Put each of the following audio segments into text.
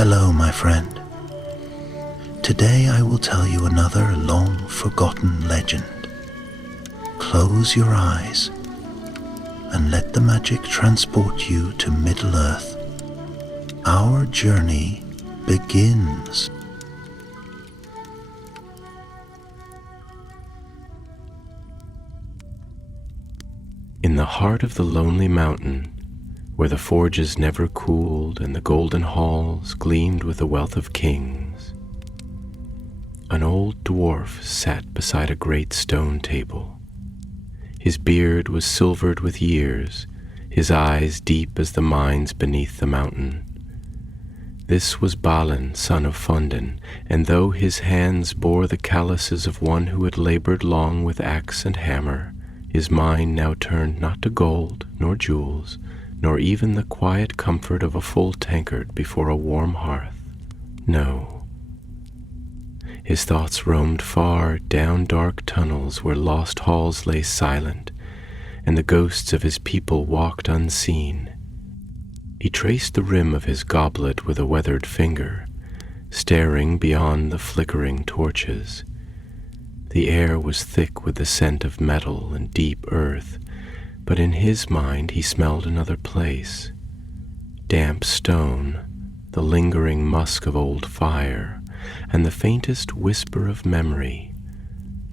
Hello, my friend. Today I will tell you another long-forgotten legend. Close your eyes and let the magic transport you to Middle-earth. Our journey begins. In the heart of the lonely mountain, where the forges never cooled and the golden halls gleamed with the wealth of kings, an old dwarf sat beside a great stone table. His beard was silvered with years, his eyes deep as the mines beneath the mountain. This was Balin, son of Fundin, and though his hands bore the calluses of one who had labored long with axe and hammer, his mind now turned not to gold, nor jewels, nor even the quiet comfort of a full tankard before a warm hearth. No. His thoughts roamed far down dark tunnels where lost halls lay silent, and the ghosts of his people walked unseen. He traced the rim of his goblet with a weathered finger, staring beyond the flickering torches. The air was thick with the scent of metal and deep earth, but in his mind he smelled another place. Damp stone, the lingering musk of old fire, and the faintest whisper of memory.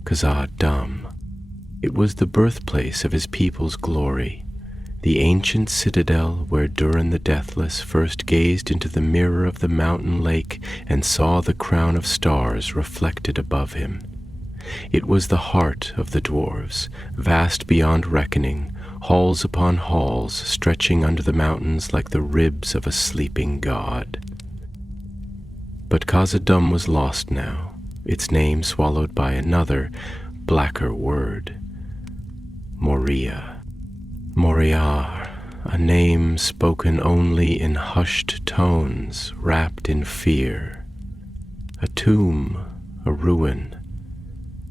Khazad Dum. It was the birthplace of his people's glory, the ancient citadel where Durin the Deathless first gazed into the mirror of the mountain lake and saw the crown of stars reflected above him. It was the heart of the dwarves, vast beyond reckoning, halls upon halls stretching under the mountains like the ribs of a sleeping god. But Khazad-dûm was lost now, its name swallowed by another, blacker word. Moria. Moriar, a name spoken only in hushed tones, wrapped in fear. A tomb, a ruin,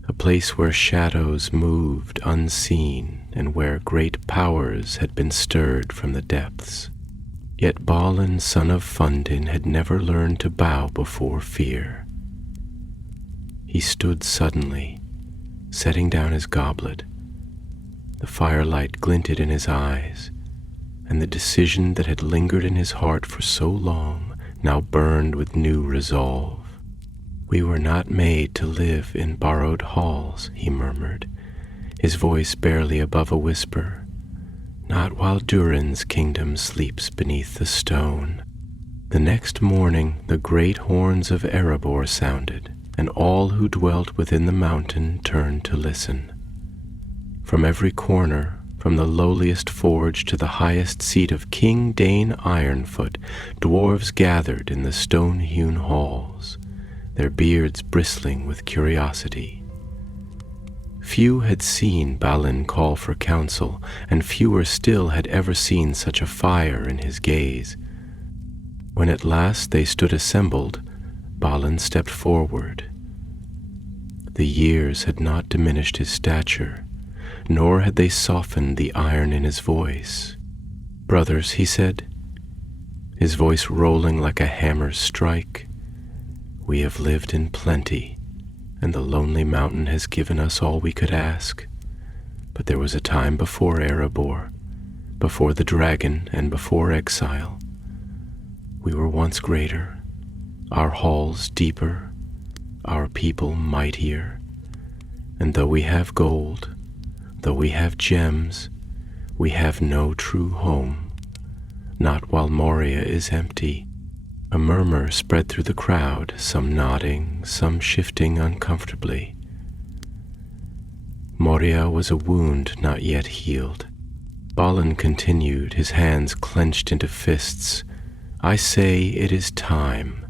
a place where shadows moved unseen and where great powers had been stirred from the depths. Yet Balin, son of Fundin, had never learned to bow before fear. He stood suddenly, setting down his goblet. The firelight glinted in his eyes, and the decision that had lingered in his heart for so long now burned with new resolve. "We were not made to live in borrowed halls," he murmured, his voice barely above a whisper. "Not while Durin's kingdom sleeps beneath the stone." The next morning the great horns of Erebor sounded, and all who dwelt within the mountain turned to listen. From every corner, from the lowliest forge to the highest seat of King Dane Ironfoot, dwarves gathered in the stone-hewn halls, their beards bristling with curiosity. Few had seen Balin call for counsel, and fewer still had ever seen such a fire in his gaze. When at last they stood assembled, Balin stepped forward. The years had not diminished his stature, nor had they softened the iron in his voice. "Brothers," he said, his voice rolling like a hammer's strike, "we have lived in plenty, and the lonely mountain has given us all we could ask. But there was a time before Erebor, before the dragon, and before exile. We were once greater, our halls deeper, our people mightier. And though we have gold, though we have gems, we have no true home, not while Moria is empty." A murmur spread through the crowd, some nodding, some shifting uncomfortably. Moria was a wound not yet healed. Balin continued, his hands clenched into fists. "I say it is time.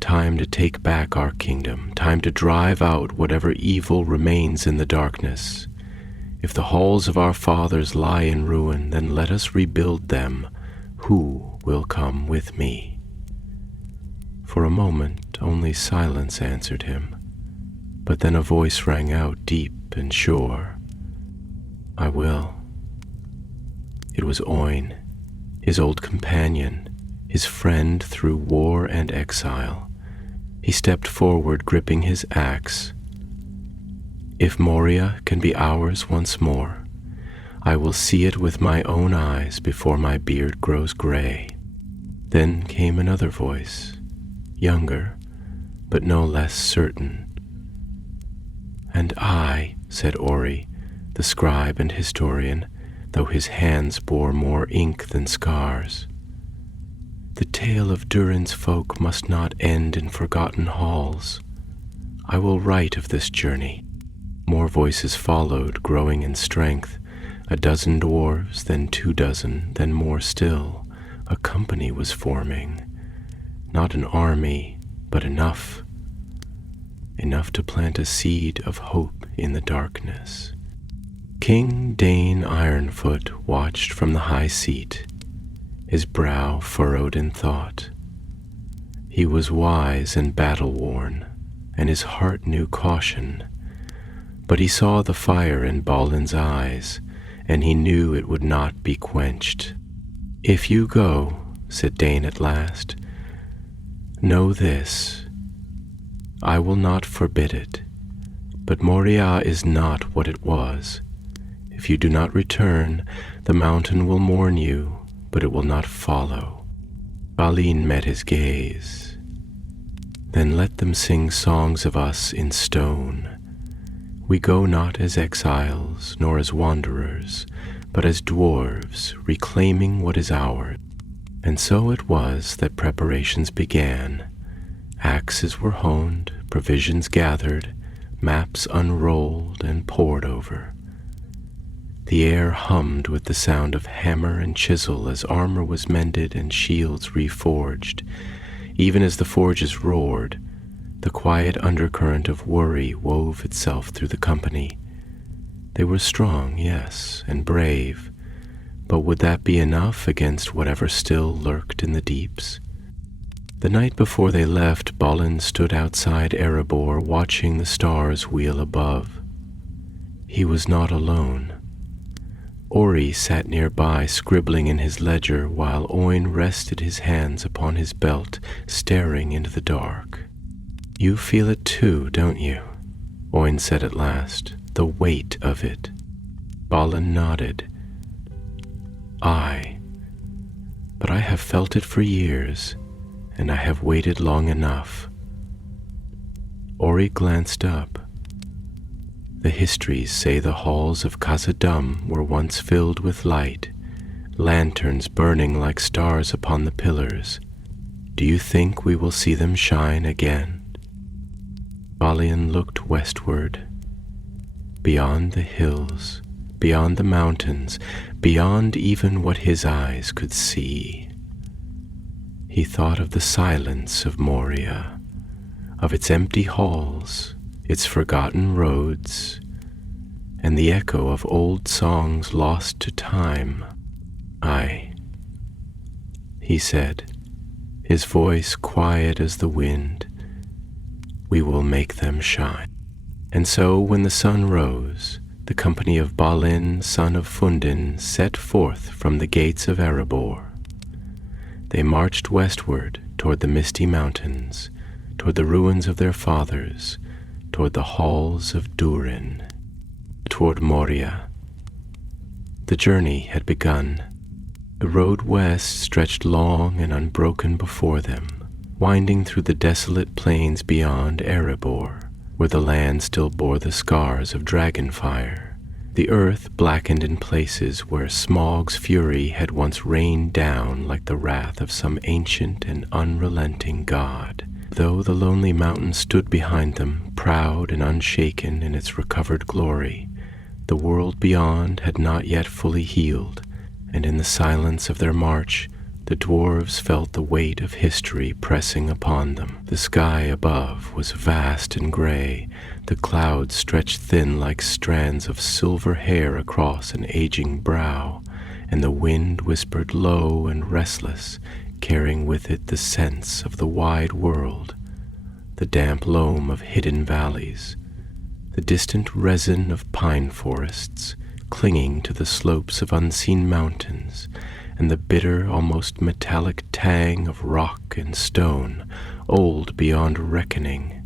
Time to take back our kingdom, time to drive out whatever evil remains in the darkness. If the halls of our fathers lie in ruin, then let us rebuild them. Who will come with me?" For a moment, only silence answered him, but then a voice rang out deep and sure. "I will." It was Oin, his old companion, his friend through war and exile. He stepped forward, gripping his axe. If Moria can be ours once more, I will see it with my own eyes before my beard grows gray. Then came another voice, younger, but no less certain. And I, said Ori, the scribe and historian, though his hands bore more ink than scars. The tale of Durin's folk must not end in forgotten halls. I will write of this journey. More voices followed, growing in strength, 12 dwarves, then 24, then more still. A company was forming, not an army, but enough to plant a seed of hope in the darkness. King Dane Ironfoot watched from the high seat, his brow furrowed in thought. He was wise and battle-worn, and his heart knew caution, but he saw the fire in Balin's eyes, and he knew it would not be quenched. If you go, said Dane at last, know this, I will not forbid it, but Moria is not what it was. If you do not return, the mountain will mourn you, but it will not follow. Balin met his gaze. Then let them sing songs of us in stone. We go not as exiles, nor as wanderers, but as dwarves, reclaiming what is ours. And so it was that preparations began. Axes were honed, provisions gathered, maps unrolled and pored over. The air hummed with the sound of hammer and chisel as armor was mended and shields reforged. Even as the forges roared, the quiet undercurrent of worry wove itself through the company. They were strong, yes, and brave, but would that be enough against whatever still lurked in the deeps? The night before they left, Balin stood outside Erebor watching the stars wheel above. He was not alone. Ori sat nearby, scribbling in his ledger, while Oin rested his hands upon his belt, staring into the dark. You feel it too, don't you? Oin said at last, the weight of it. Balin nodded. Aye, but I have felt it for years, and I have waited long enough. Ori glanced up. The histories say the halls of Khazad-dûm were once filled with light, lanterns burning like stars upon the pillars. Do you think we will see them shine again? Balin looked westward, beyond the hills, beyond the mountains, beyond even what his eyes could see. He thought of the silence of Moria, of its empty halls, its forgotten roads, and the echo of old songs lost to time. Aye, he said, his voice quiet as the wind, we will make them shine. And so when the sun rose, the company of Balin, son of Fundin, set forth from the gates of Erebor. They marched westward toward the misty mountains, toward the ruins of their fathers, toward the halls of Durin, toward Moria. The journey had begun. The road west stretched long and unbroken before them, winding through the desolate plains beyond Erebor, where the land still bore the scars of dragonfire. The earth blackened in places where Smaug's fury had once rained down like the wrath of some ancient and unrelenting god. Though the lonely mountain stood behind them, proud and unshaken in its recovered glory, the world beyond had not yet fully healed, and in the silence of their march, the dwarves felt the weight of history pressing upon them. The sky above was vast and gray, the clouds stretched thin like strands of silver hair across an aging brow, and the wind whispered low and restless, carrying with it the sense of the wide world, the damp loam of hidden valleys, the distant resin of pine forests clinging to the slopes of unseen mountains, and the bitter, almost metallic tang of rock and stone, old beyond reckoning.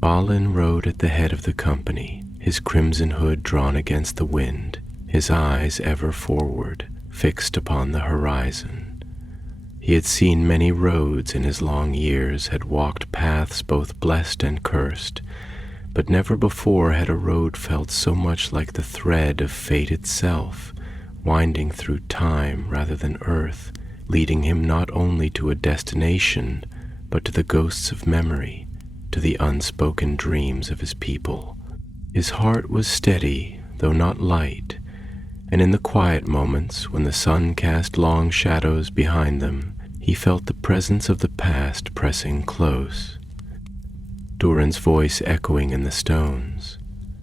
Balin rode at the head of the company, his crimson hood drawn against the wind, his eyes ever forward, fixed upon the horizon. He had seen many roads in his long years, had walked paths both blessed and cursed, but never before had a road felt so much like the thread of fate itself, winding through time rather than earth, leading him not only to a destination, but to the ghosts of memory, to the unspoken dreams of his people. His heart was steady, though not light, and in the quiet moments, when the sun cast long shadows behind them, he felt the presence of the past pressing close. Durin's voice echoing in the stones,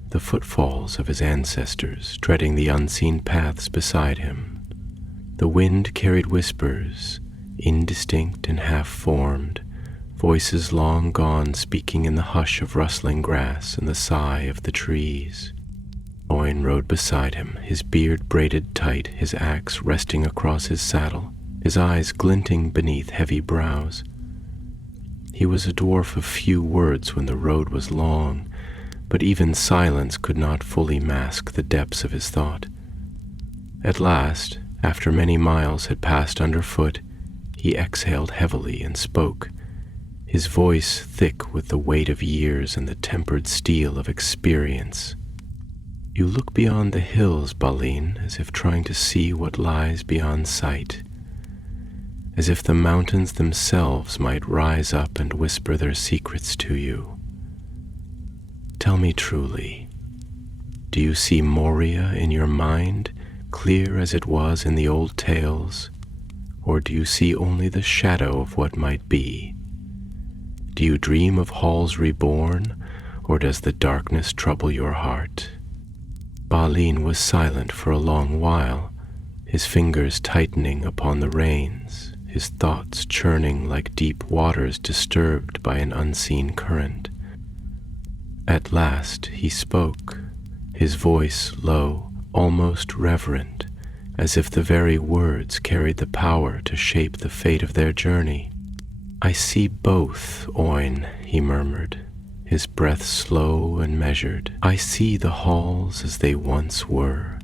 the footfalls of his ancestors treading the unseen paths beside him. The wind carried whispers, indistinct and half-formed, voices long gone speaking in the hush of rustling grass and the sigh of the trees. Oin rode beside him, his beard braided tight, his axe resting across his saddle, his eyes glinting beneath heavy brows. He was a dwarf of few words when the road was long, but even silence could not fully mask the depths of his thought. At last, after many miles had passed underfoot, he exhaled heavily and spoke, his voice thick with the weight of years and the tempered steel of experience. You look beyond the hills, Balin, as if trying to see what lies beyond sight, as if the mountains themselves might rise up and whisper their secrets to you. Tell me truly, do you see Moria in your mind, clear as it was in the old tales, or do you see only the shadow of what might be? Do you dream of halls reborn, or does the darkness trouble your heart? Balin was silent for a long while, his fingers tightening upon the reins, his thoughts churning like deep waters disturbed by an unseen current. At last he spoke, his voice low, almost reverent, as if the very words carried the power to shape the fate of their journey. I see both, Oin, he murmured, his breath slow and measured. I see the halls as they once were,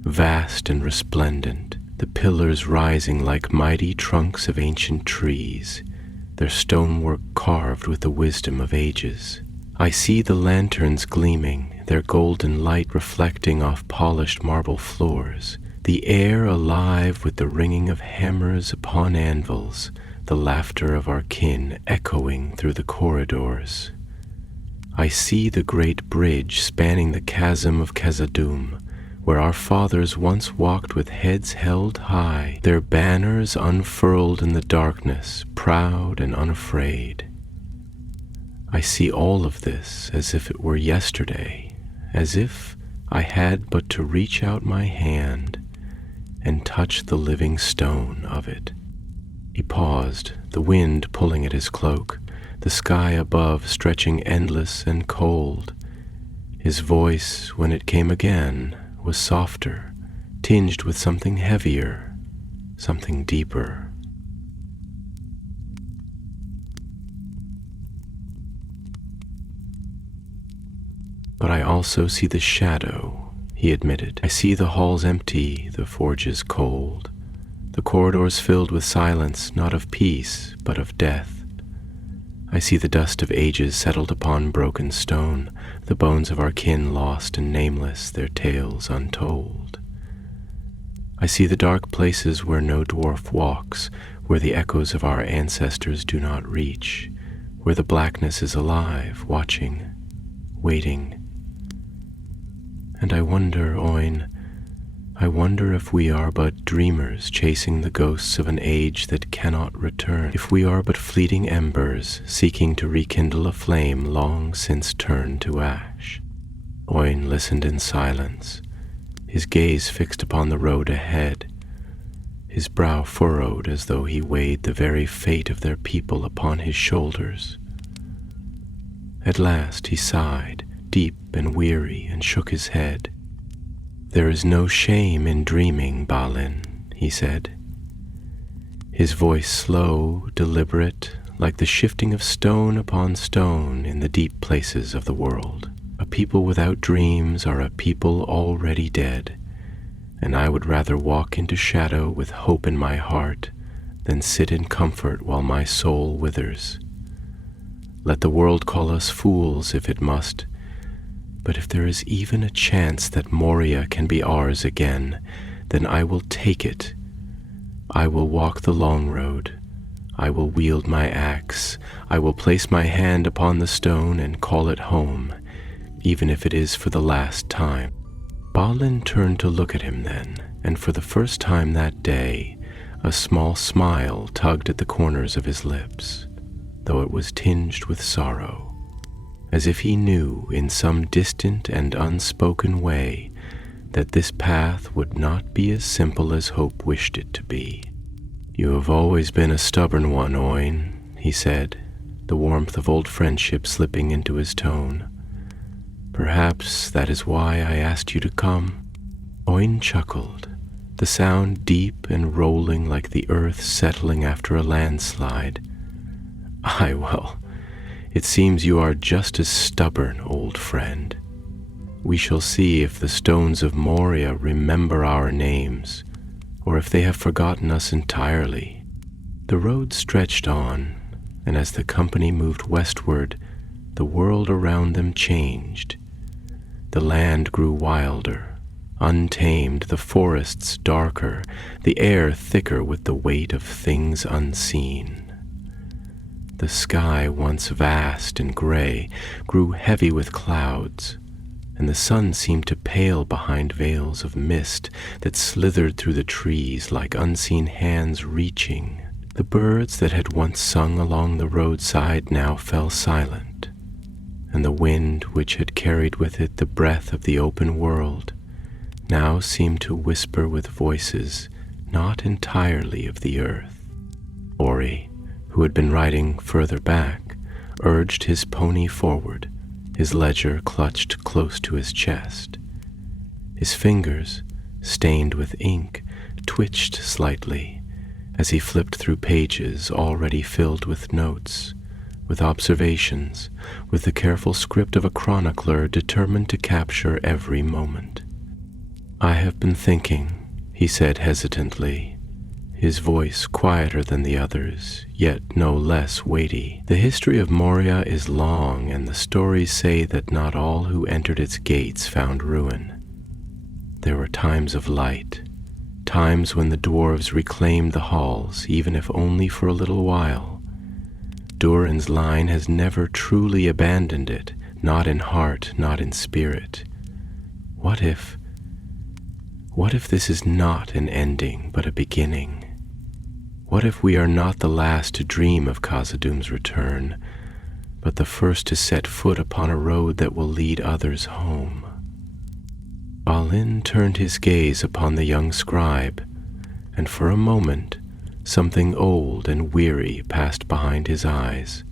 vast and resplendent, the pillars rising like mighty trunks of ancient trees, their stonework carved with the wisdom of ages. I see the lanterns gleaming, their golden light reflecting off polished marble floors, the air alive with the ringing of hammers upon anvils, the laughter of our kin echoing through the corridors. I see the great bridge spanning the chasm of Khazad-dûm, where our fathers once walked with heads held high, their banners unfurled in the darkness, proud and unafraid. I see all of this as if it were yesterday, as if I had but to reach out my hand and touch the living stone of it. He paused, the wind pulling at his cloak, the sky above stretching endless and cold. His voice, when it came again, was softer, tinged with something heavier, something deeper. But I also see the shadow, he admitted. I see the halls empty, the forges cold, the corridors filled with silence, not of peace, but of death. I see the dust of ages settled upon broken stone, the bones of our kin lost and nameless, their tales untold. I see the dark places where no dwarf walks, where the echoes of our ancestors do not reach, where the blackness is alive, watching, waiting. And I wonder, Oin, I wonder if we are but dreamers chasing the ghosts of an age that cannot return, if we are but fleeting embers seeking to rekindle a flame long since turned to ash. Oin listened in silence, his gaze fixed upon the road ahead, his brow furrowed as though he weighed the very fate of their people upon his shoulders. At last he sighed, deep and weary, and shook his head. There is no shame in dreaming, Balin, he said. his voice slow, deliberate, like the shifting of stone upon stone in the deep places of the world. A people without dreams are a people already dead, and I would rather walk into shadow with hope in my heart than sit in comfort while my soul withers. Let the world call us fools if it must, but if there is even a chance that Moria can be ours again, then I will take it. I will walk the long road. I will wield my axe. I will place my hand upon the stone and call it home, even if it is for the last time. Balin turned to look at him then, and for the first time that day, a small smile tugged at the corners of his lips, though it was tinged with sorrow, as if he knew in some distant and unspoken way that this path would not be as simple as hope wished it to be. "You have always been a stubborn one, Oin," he said, the warmth of old friendship slipping into his tone. "Perhaps that is why I asked you to come." Oin chuckled, the sound deep and rolling like the earth settling after a landslide. "Aye, well, it seems you are just as stubborn, old friend. We shall see if the stones of Moria remember our names, or if they have forgotten us entirely." The road stretched on, and as the company moved westward, the world around them changed. The land grew wilder, untamed, the forests darker, the air thicker with the weight of things unseen. The sky, once vast and gray, grew heavy with clouds, and the sun seemed to pale behind veils of mist that slithered through the trees like unseen hands reaching. The birds that had once sung along the roadside now fell silent, and the wind, which had carried with it the breath of the open world, now seemed to whisper with voices not entirely of the earth. Ori, who had been riding further back, urged his pony forward, his ledger clutched close to his chest. His fingers, stained with ink, twitched slightly as he flipped through pages already filled with notes, with observations, with the careful script of a chronicler determined to capture every moment. "I have been thinking," he said hesitantly, his voice quieter than the others, yet no less weighty. "The history of Moria is long, and the stories say that not all who entered its gates found ruin. There were times of light, times when the dwarves reclaimed the halls, even if only for a little while. Durin's line has never truly abandoned it, not in heart, not in spirit. What if this is not an ending, but a beginning? What if we are not the last to dream of Khazad-dûm's return, but the first to set foot upon a road that will lead others home?" Balin turned his gaze upon the young scribe, and for a moment something old and weary passed behind his eyes.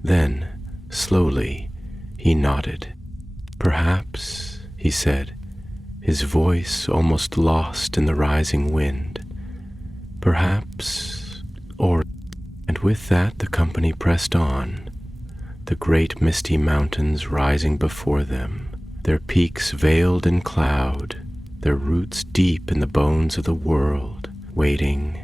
Then, slowly, he nodded. "Perhaps," he said, his voice almost lost in the rising wind. "Perhaps, or..." And with that the company pressed on, the great misty mountains rising before them, their peaks veiled in cloud, their roots deep in the bones of the world, waiting,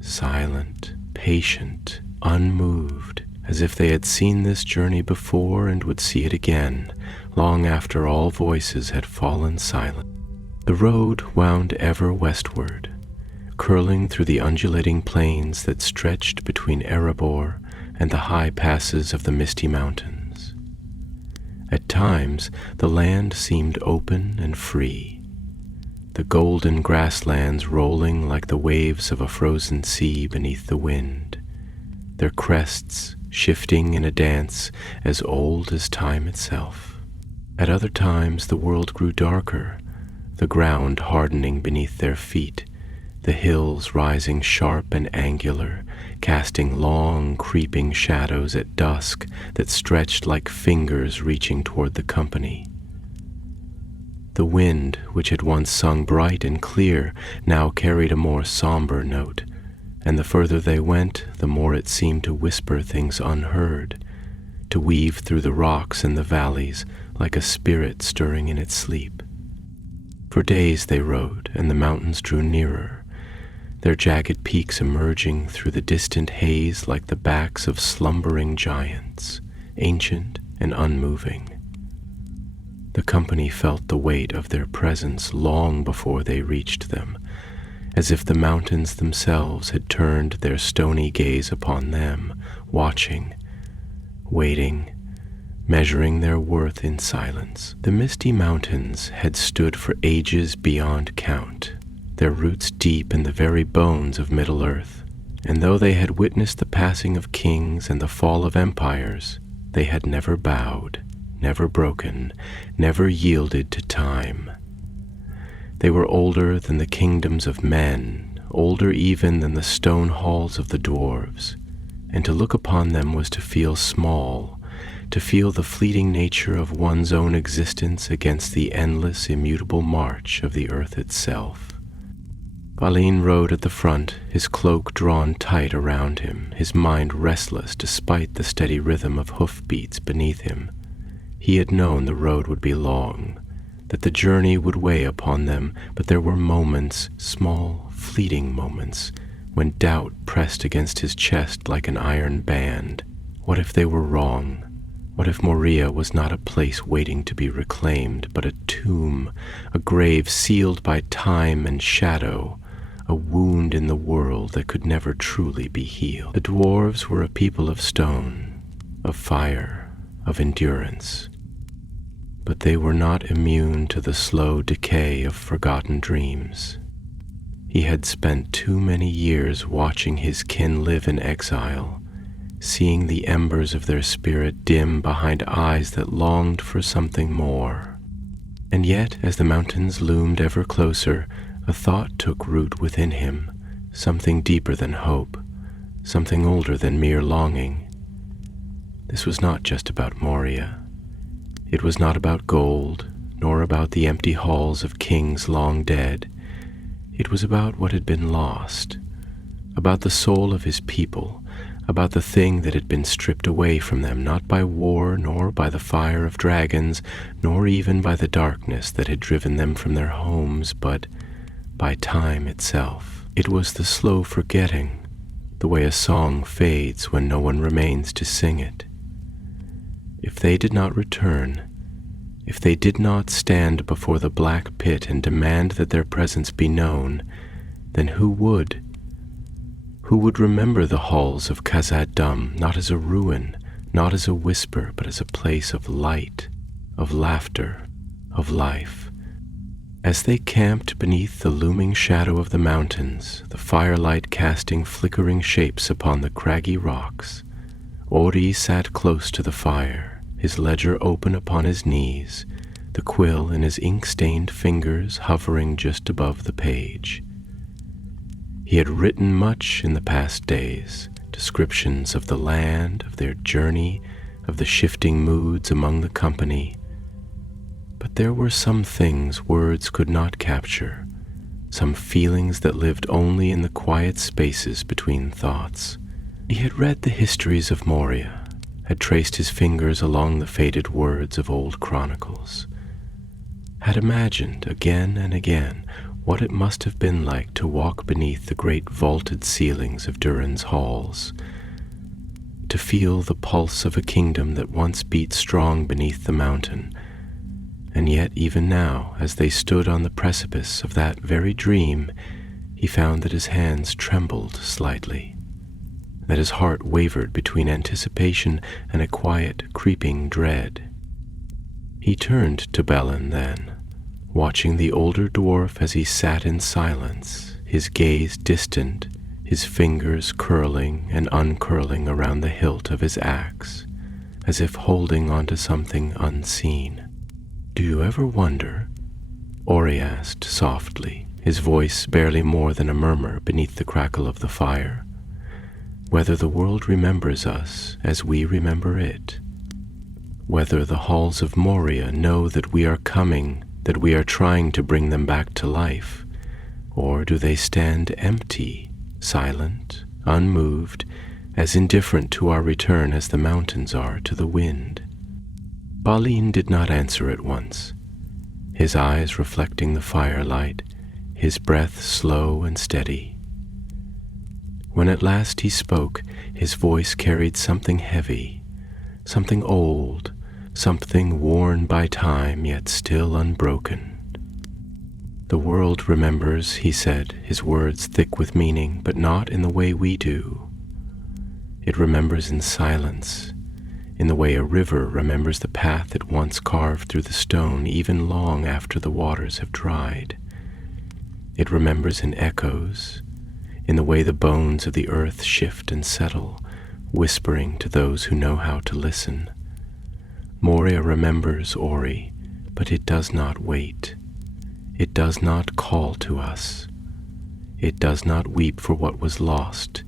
silent, patient, unmoved, as if they had seen this journey before and would see it again, long after all voices had fallen silent. The road wound ever westward, curling through the undulating plains that stretched between Erebor and the high passes of the misty mountains. At times the land seemed open and free, the golden grasslands rolling like the waves of a frozen sea beneath the wind, their crests shifting in a dance as old as time itself. At other times the world grew darker, the ground hardening beneath their feet, the hills rising sharp and angular, casting long, creeping shadows at dusk that stretched like fingers reaching toward the company. The wind, which had once sung bright and clear, now carried a more somber note, and the further they went, the more it seemed to whisper things unheard, to weave through the rocks and the valleys like a spirit stirring in its sleep. For days they rode, and the mountains drew nearer, their jagged peaks emerging through the distant haze like the backs of slumbering giants, ancient and unmoving. The company felt the weight of their presence long before they reached them, as if the mountains themselves had turned their stony gaze upon them, watching, waiting, measuring their worth in silence. The misty mountains had stood for ages beyond count, their roots deep in the very bones of Middle-earth, and though they had witnessed the passing of kings and the fall of empires, they had never bowed, never broken, never yielded to time. They were older than the kingdoms of men, older even than the stone halls of the dwarves, and to look upon them was to feel small, to feel the fleeting nature of one's own existence against the endless, immutable march of the earth itself. Balin rode at the front, his cloak drawn tight around him, his mind restless despite the steady rhythm of hoofbeats beneath him. He had known the road would be long, that the journey would weigh upon them, but there were moments, small, fleeting moments, when doubt pressed against his chest like an iron band. What if they were wrong? What if Moria was not a place waiting to be reclaimed, but a tomb, a grave sealed by time and shadow, a wound in the world that could never truly be healed? The dwarves were a people of stone, of fire, of endurance. But they were not immune to the slow decay of forgotten dreams. He had spent too many years watching his kin live in exile, seeing the embers of their spirit dim behind eyes that longed for something more. And yet, as the mountains loomed ever closer, a thought took root within him, something deeper than hope, something older than mere longing. This was not just about Moria. It was not about gold, nor about the empty halls of kings long dead. It was about what had been lost, about the soul of his people, about the thing that had been stripped away from them, not by war, nor by the fire of dragons, nor even by the darkness that had driven them from their homes, but by time itself. It was the slow forgetting, the way a song fades when no one remains to sing it. If they did not return, if they did not stand before the black pit and demand that their presence be known, then who would? Who would remember the halls of Khazad-dûm not as a ruin, not as a whisper, but as a place of light, of laughter, of life? As they camped beneath the looming shadow of the mountains, the firelight casting flickering shapes upon the craggy rocks, Ori sat close to the fire, his ledger open upon his knees, the quill in his ink-stained fingers hovering just above the page. He had written much in the past days, descriptions of the land, of their journey, of the shifting moods among the company. But there were some things words could not capture, some feelings that lived only in the quiet spaces between thoughts. He had read the histories of Moria, had traced his fingers along the faded words of old chronicles, had imagined again and again what it must have been like to walk beneath the great vaulted ceilings of Durin's halls, to feel the pulse of a kingdom that once beat strong beneath the mountain. And yet even now, as they stood on the precipice of that very dream, he found that his hands trembled slightly, that his heart wavered between anticipation and a quiet, creeping dread. He turned to Balin then, watching the older dwarf as he sat in silence, his gaze distant, his fingers curling and uncurling around the hilt of his axe, as if holding onto something unseen. "Do you ever wonder," Ori asked softly, his voice barely more than a murmur beneath the crackle of the fire, "whether the world remembers us as we remember it? Whether the halls of Moria know that we are coming, that we are trying to bring them back to life? Or do they stand empty, silent, unmoved, as indifferent to our return as the mountains are to the wind. Balin did not answer at once, his eyes reflecting the firelight, his breath slow and steady. When at last he spoke, his voice carried something heavy, something old, something worn by time yet still unbroken. "The world remembers," he said, his words thick with meaning, but not in the way we do. It remembers in silence, in the way a river remembers the path it once carved through the stone, even long after the waters have dried. It remembers in echoes, in the way the bones of the earth shift and settle, whispering to those who know how to listen. Moria remembers Ori, but it does not wait. It does not call to us. It does not weep for what was lost.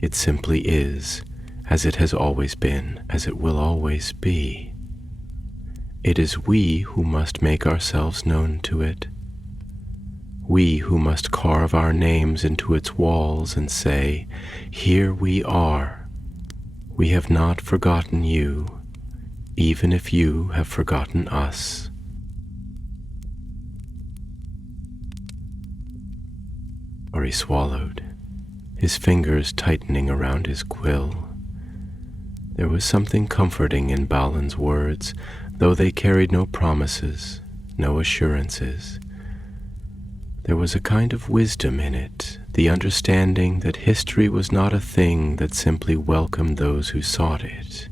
It simply is, as it has always been, as it will always be. It is we who must make ourselves known to it. We who must carve our names into its walls and say, "Here we are. We have not forgotten you, even if you have forgotten us." Ori swallowed, his fingers tightening around his quill. There was something comforting in Balin's words, though they carried no promises, no assurances. There was a kind of wisdom in it, the understanding that history was not a thing that simply welcomed those who sought it.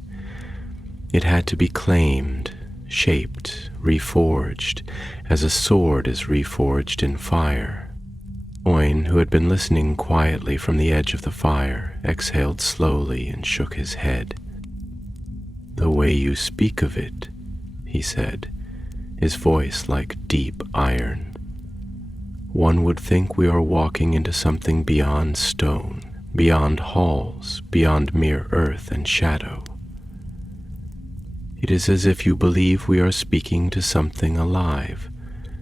It had to be claimed, shaped, reforged, as a sword is reforged in fire. Oin, who had been listening quietly from the edge of the fire, exhaled slowly and shook his head. "The way you speak of it," he said, his voice like deep iron. "One would think we are walking into something beyond stone, beyond halls, beyond mere earth and shadow. It is as if you believe we are speaking to something alive,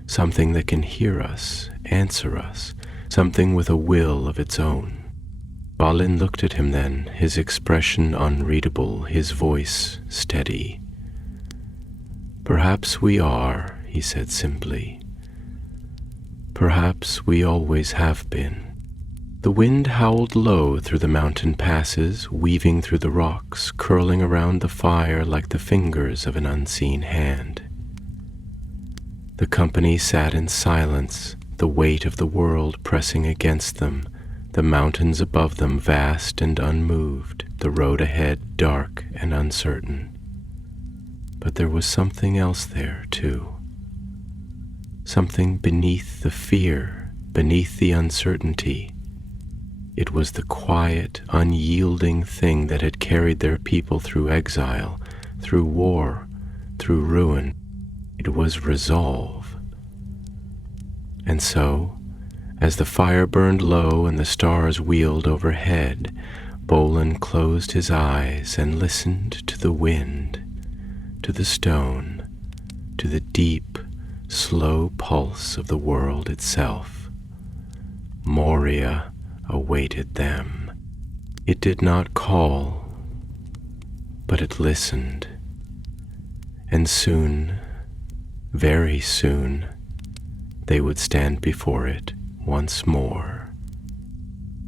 something that can hear us, answer us, something with a will of its own." Balin looked at him then, his expression unreadable, his voice steady. "Perhaps we are," he said simply. "Perhaps we always have been." The wind howled low through the mountain passes, weaving through the rocks, curling around the fire like the fingers of an unseen hand. The company sat in silence, the weight of the world pressing against them, the mountains above them vast and unmoved, the road ahead dark and uncertain. But there was something else there, too. Something beneath the fear, beneath the uncertainty. It was the quiet, unyielding thing that had carried their people through exile, through war, through ruin. It was resolve. And so, as the fire burned low and the stars wheeled overhead, Balin closed his eyes and listened to the wind, to the stone, to the deep, slow pulse of the world itself. Moria awaited them. It did not call, but it listened. And soon, very soon, they would stand before it once more.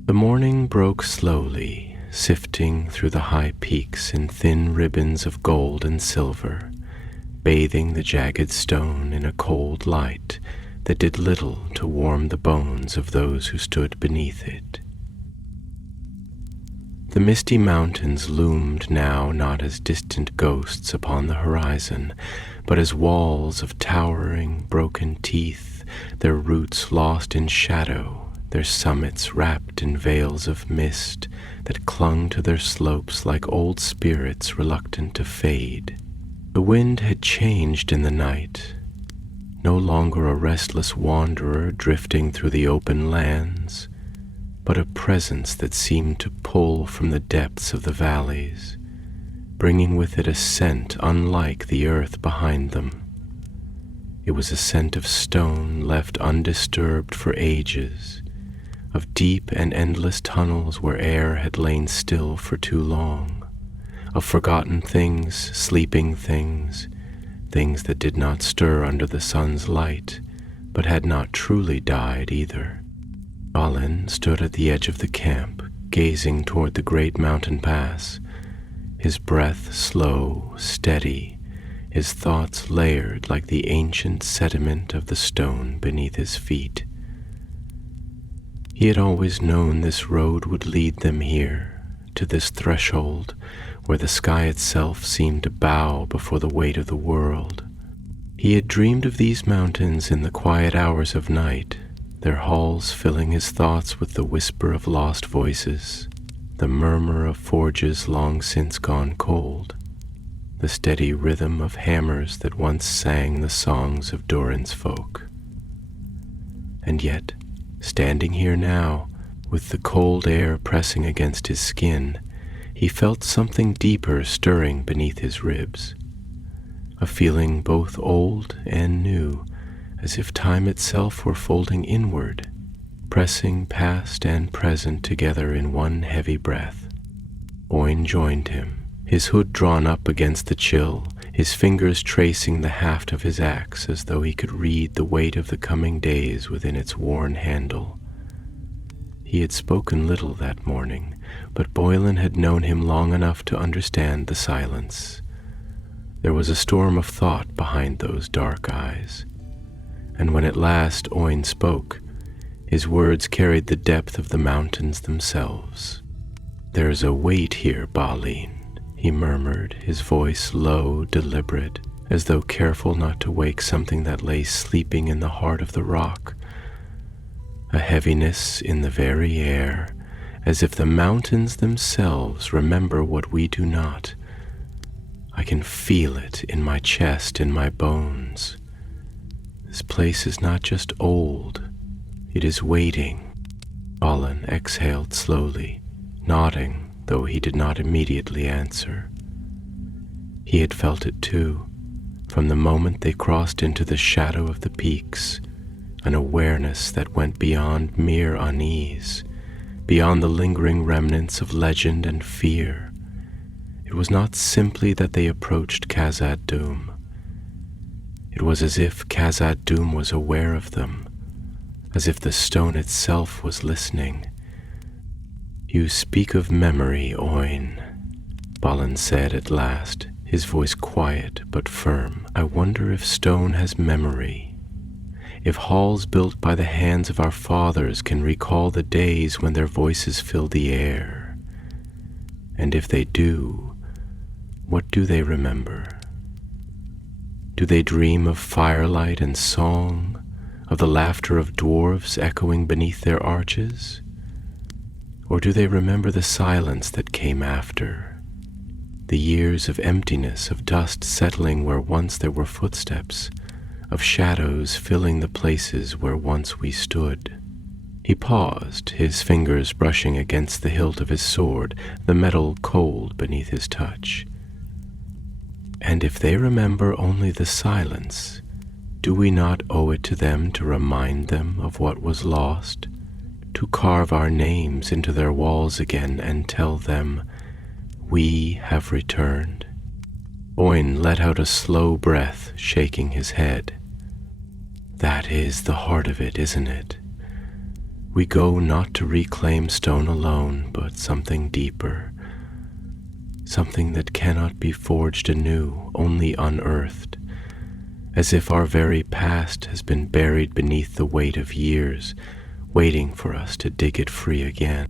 The morning broke slowly, sifting through the high peaks in thin ribbons of gold and silver, bathing the jagged stone in a cold light that did little to warm the bones of those who stood beneath it. The misty mountains loomed now not as distant ghosts upon the horizon, but as walls of towering, broken teeth, their roots lost in shadow, their summits wrapped in veils of mist that clung to their slopes like old spirits reluctant to fade. The wind had changed in the night, no longer a restless wanderer drifting through the open lands, but a presence that seemed to pull from the depths of the valleys, bringing with it a scent unlike the earth behind them. It was a scent of stone left undisturbed for ages, of deep and endless tunnels where air had lain still for too long, of forgotten things, sleeping things, things that did not stir under the sun's light, but had not truly died either. Balin stood at the edge of the camp, gazing toward the great mountain pass, his breath slow, steady, his thoughts layered like the ancient sediment of the stone beneath his feet. He had always known this road would lead them here, to this threshold where the sky itself seemed to bow before the weight of the world. He had dreamed of these mountains in the quiet hours of night, their halls filling his thoughts with the whisper of lost voices, the murmur of forges long since gone cold, the steady rhythm of hammers that once sang the songs of Durin's folk. And yet, standing here now, with the cold air pressing against his skin, he felt something deeper stirring beneath his ribs, a feeling both old and new, as if time itself were folding inward, pressing past and present together in one heavy breath. Oin joined him, his hood drawn up against the chill, his fingers tracing the haft of his axe as though he could read the weight of the coming days within its worn handle. He had spoken little that morning, but Balin had known him long enough to understand the silence. There was a storm of thought behind those dark eyes, and when at last Oin spoke, his words carried the depth of the mountains themselves. "There's a weight here, Balin," he murmured, his voice low, deliberate, as though careful not to wake something that lay sleeping in the heart of the rock. A heaviness in the very air, as if the mountains themselves remember what we do not. I can feel it in my chest, in my bones. This place is not just old, it is waiting. Balin exhaled slowly, nodding, though he did not immediately answer. He had felt it too, from the moment they crossed into the shadow of the peaks, an awareness that went beyond mere unease, beyond the lingering remnants of legend and fear. It was not simply that they approached Khazad-dûm. It was as if Khazad-dûm was aware of them, as if the stone itself was listening. "You speak of memory, Oin," Balin said at last, his voice quiet but firm. "I wonder if stone has memory, if halls built by the hands of our fathers can recall the days when their voices filled the air. And if they do, what do they remember? Do they dream of firelight and song, of the laughter of dwarves echoing beneath their arches? Or do they remember the silence that came after, the years of emptiness, of dust settling where once there were footsteps, of shadows filling the places where once we stood?" He paused, his fingers brushing against the hilt of his sword, the metal cold beneath his touch. "And if they remember only the silence, do we not owe it to them to remind them of what was lost, to carve our names into their walls again and tell them, 'We have returned'?" Oin let out a slow breath, shaking his head. "That is the heart of it, isn't it? We go not to reclaim stone alone, but something deeper, something that cannot be forged anew, only unearthed, as if our very past has been buried beneath the weight of years, waiting for us to dig it free again."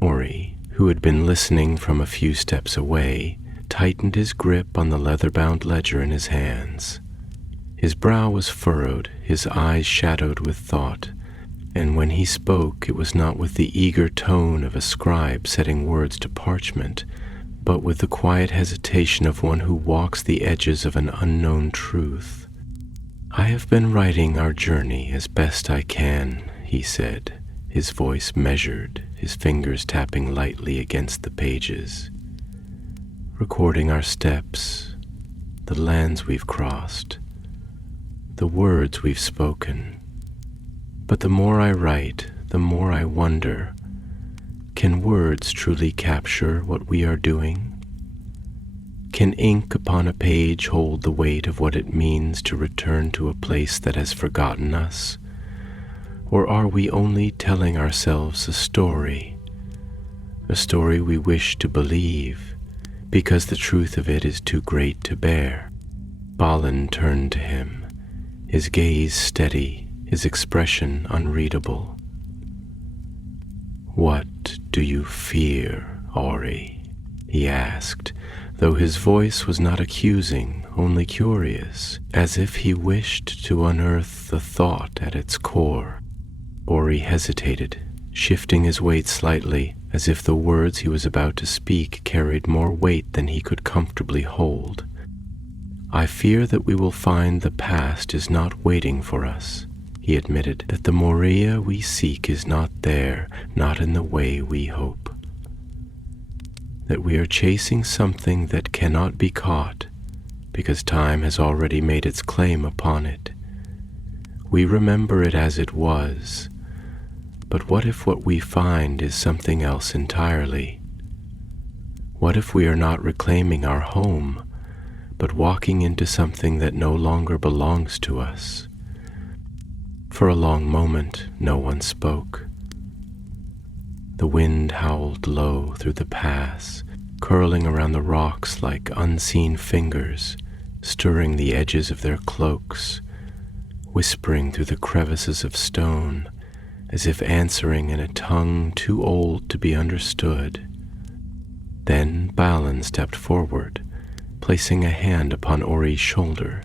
Ori, who had been listening from a few steps away, tightened his grip on the leather-bound ledger in his hands. His brow was furrowed, his eyes shadowed with thought, and when he spoke it was not with the eager tone of a scribe setting words to parchment, but with the quiet hesitation of one who walks the edges of an unknown truth. "I have been writing our journey as best I can," he said, his voice measured, his fingers tapping lightly against the pages. "Recording our steps, the lands we've crossed, the words we've spoken. But the more I write, the more I wonder, can words truly capture what we are doing? Can ink upon a page hold the weight of what it means to return to a place that has forgotten us? Or are we only telling ourselves a story we wish to believe, because the truth of it is too great to bear? Balin turned to him, his gaze steady, his expression unreadable. "What do you fear, Ori?" he asked, though his voice was not accusing, only curious, as if he wished to unearth the thought at its core. Ori hesitated, shifting his weight slightly, as if the words he was about to speak carried more weight than he could comfortably hold. "I fear that we will find the past is not waiting for us," he admitted, "that the Moria we seek is not there, not in the way we hope. That we are chasing something that cannot be caught, because time has already made its claim upon it. We remember it as it was, but what if what we find is something else entirely? What if we are not reclaiming our home, but walking into something that no longer belongs to us?" For a long moment, no one spoke. The wind howled low through the pass, curling around the rocks like unseen fingers, stirring the edges of their cloaks, whispering through the crevices of stone, as if answering in a tongue too old to be understood. Then Balin stepped forward, placing a hand upon Ori's shoulder,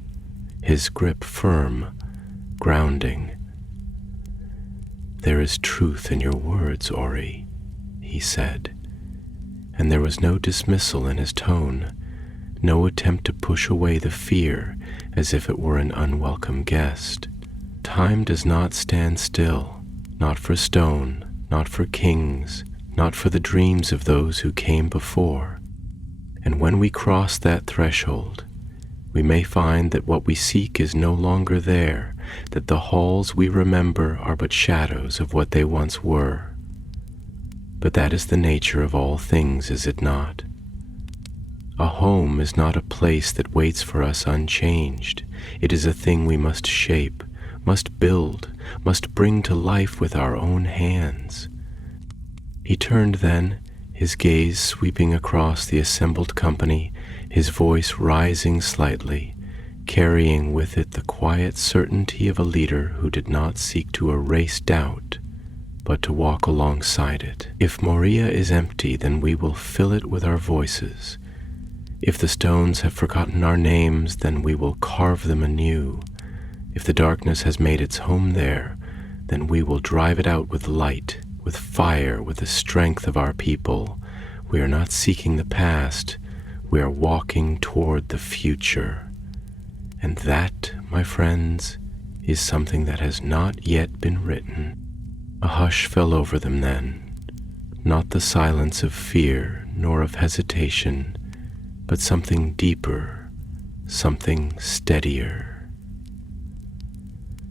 his grip firm, grounding. "There is truth in your words, Ori," he said, and there was no dismissal in his tone, no attempt to push away the fear as if it were an unwelcome guest. "Time does not stand still, not for stone, not for kings, not for the dreams of those who came before. And when we cross that threshold, we may find that what we seek is no longer there, that the halls we remember are but shadows of what they once were. But that is the nature of all things, is it not? A home is not a place that waits for us unchanged. It is a thing we must shape, must build, must bring to life with our own hands." He turned then, his gaze sweeping across the assembled company, his voice rising slightly, carrying with it the quiet certainty of a leader who did not seek to erase doubt, but to walk alongside it. "If Moria is empty, then we will fill it with our voices. If the stones have forgotten our names, then we will carve them anew. If the darkness has made its home there, then we will drive it out with light, with fire, with the strength of our people. We are not seeking the past, we are walking toward the future. And that, my friends, is something that has not yet been written." A hush fell over them then, not the silence of fear nor of hesitation, but something deeper, something steadier.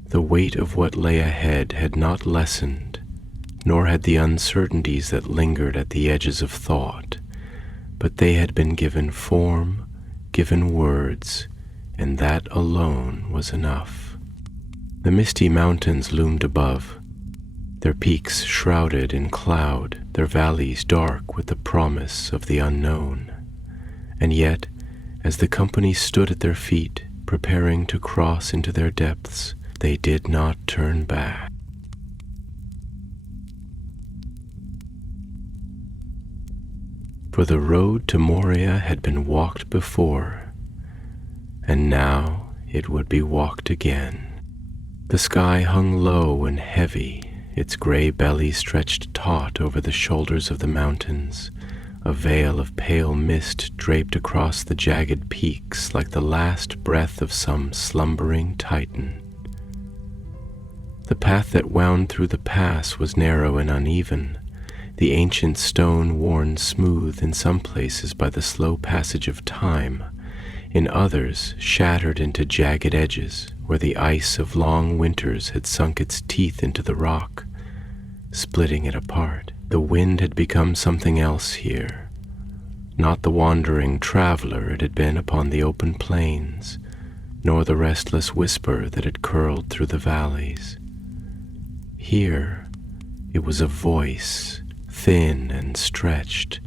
The weight of what lay ahead had not lessened, nor had the uncertainties that lingered at the edges of thought, but they had been given form, given words, and that alone was enough. The misty mountains loomed above, their peaks shrouded in cloud, their valleys dark with the promise of the unknown. And yet, as the company stood at their feet, preparing to cross into their depths, they did not turn back. For the road to Moria had been walked before, and now it would be walked again. The sky hung low and heavy, its gray belly stretched taut over the shoulders of the mountains, a veil of pale mist draped across the jagged peaks like the last breath of some slumbering titan. The path that wound through the pass was narrow and uneven, the ancient stone worn smooth in some places by the slow passage of time, in others shattered into jagged edges where the ice of long winters had sunk its teeth into the rock. splitting it apart. The wind had become something else here, not the wandering traveler it had been upon the open plains, nor the restless whisper that had curled through the valleys. Here, it was a voice, thin and stretched,